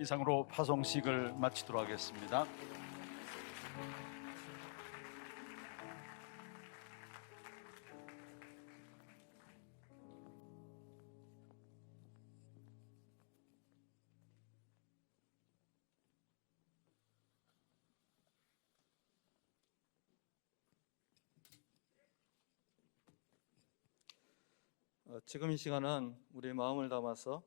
이상으로 파송식을 마치도록 하겠습니다. 지금 이 시간은 우리의 마음을 담아서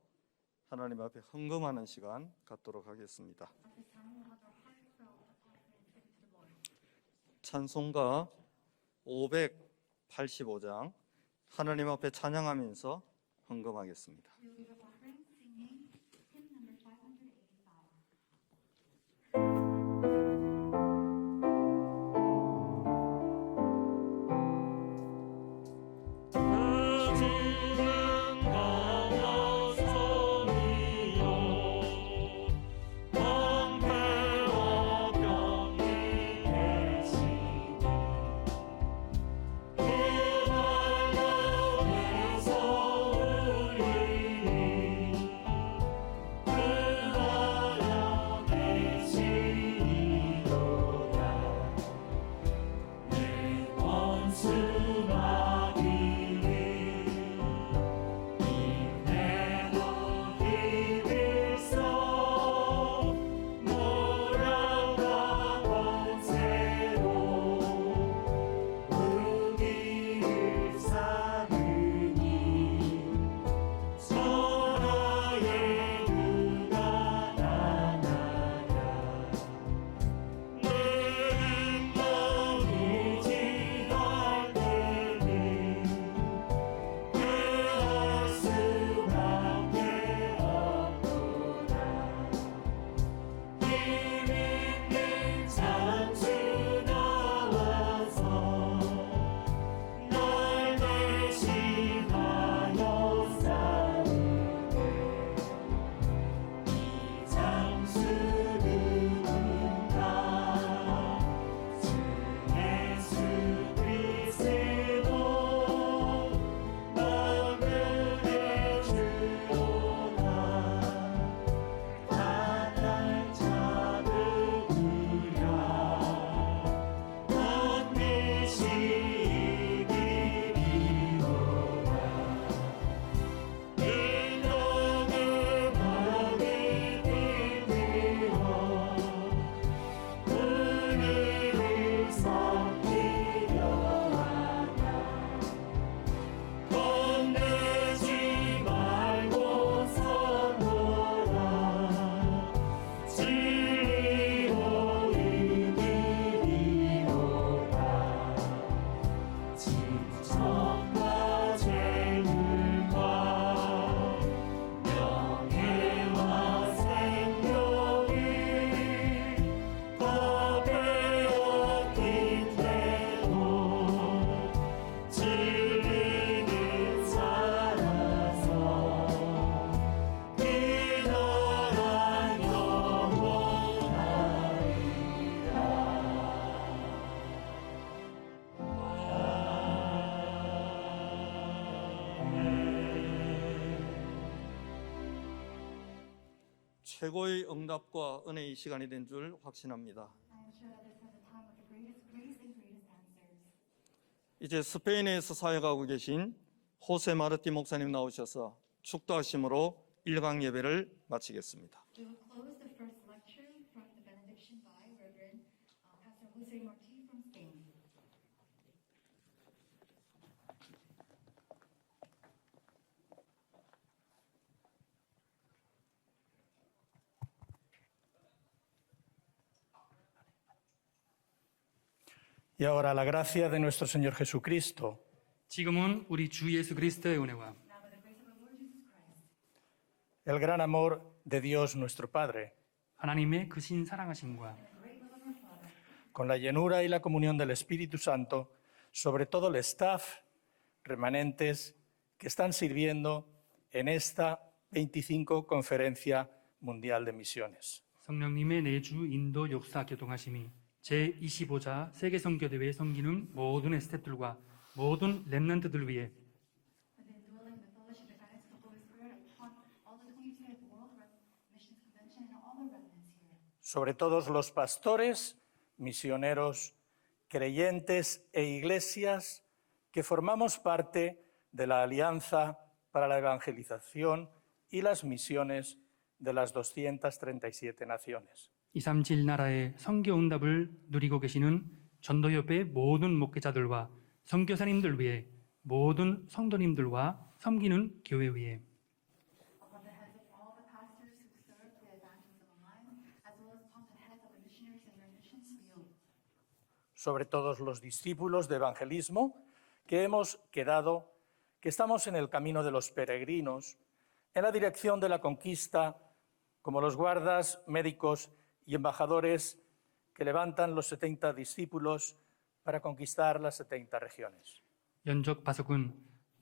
하나님 앞에 헌금하는 시간 갖도록 하겠습니다. 찬송가 585장 하나님 앞에 찬양하면서 헌금하겠습니다. 최고의 응답과 은혜의 시간이 된 줄 확신합니다. I am sure that this was a time of the greatest grace and greatest answers. 이제 스페인에서 사역하고 계신 호세 마르티 목사님 나오셔서 축도하심으로 1강 예배를 마치겠습니다. We will close the first lecture from the benediction by Reverend Pastor Jose Marti from Spain. Y ahora la gracia de nuestro Señor Jesucristo, 지금은 우리 주 예수 그리스도의 은혜와 Now by the grace of our Lord Jesus Christ, el gran amor de Dios nuestro Padre, 하나님의 크신 사랑하심과 the great love of our Father, con la llenura y la comunión del Espíritu Santo, sobre todo el staff, remanentes que están sirviendo en esta 25 Conferencia Mundial de Misiones. 성령님의 내주 인도 역사 교통하심이 제25자 세계 선교대회 섬기는 모든 스태프들과 모든 렘넌트들 위해 with the indwelling, the fellowship, the guidance of the Holy Spirit upon all the 25th World Missions Convention and all the remnants here. Sobre todos los pastores, misioneros, creyentes e iglesias que formamos parte de la Alianza para la Evangelización y las Misiones de las 237 naciones. 237 나라의 선교 응답을 누리고 계시는 전도협회 모든 목회자들과 선교사님들 위해 모든 성도님들과 섬기는 교회 위해 Upon the heads of all the pastors who serve the evangelism alliance, as well as upon the heads of the missionaries in their missions field. Sobre todos los discípulos de evangelismo que hemos quedado, que estamos en el camino de los peregrinos, en la dirección de la conquista, como los guardas, médicos y embajadores que levantan los 70 discípulos para conquistar las 70 regiones. 연적 바속은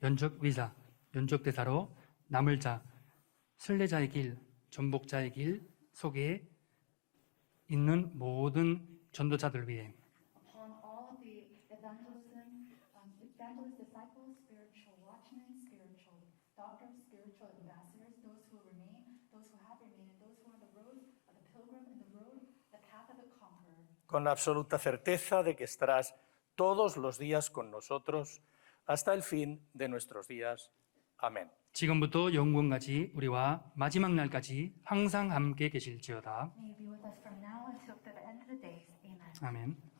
연적 위사, 연적 대사로 남을 자, 순례자의 길, 전복자의 길 속에 있는 모든 전도자들 위해 Upon all of the evangelist disciples, spiritual watchmen, spiritual doctors, spiritual ambassadors, those who remain, those who have remained, and those who are on the road of the pilgrim and the road, the path of the conqueror. Con la absoluta certeza de que estarás todos los días con nosotros hasta el fin de nuestros días. Amén. 지금부터 영원까지 우리와 마지막 날까지 항상 함께 계실지어다. May you be with us from now until the end of the days. Amen. 아멘.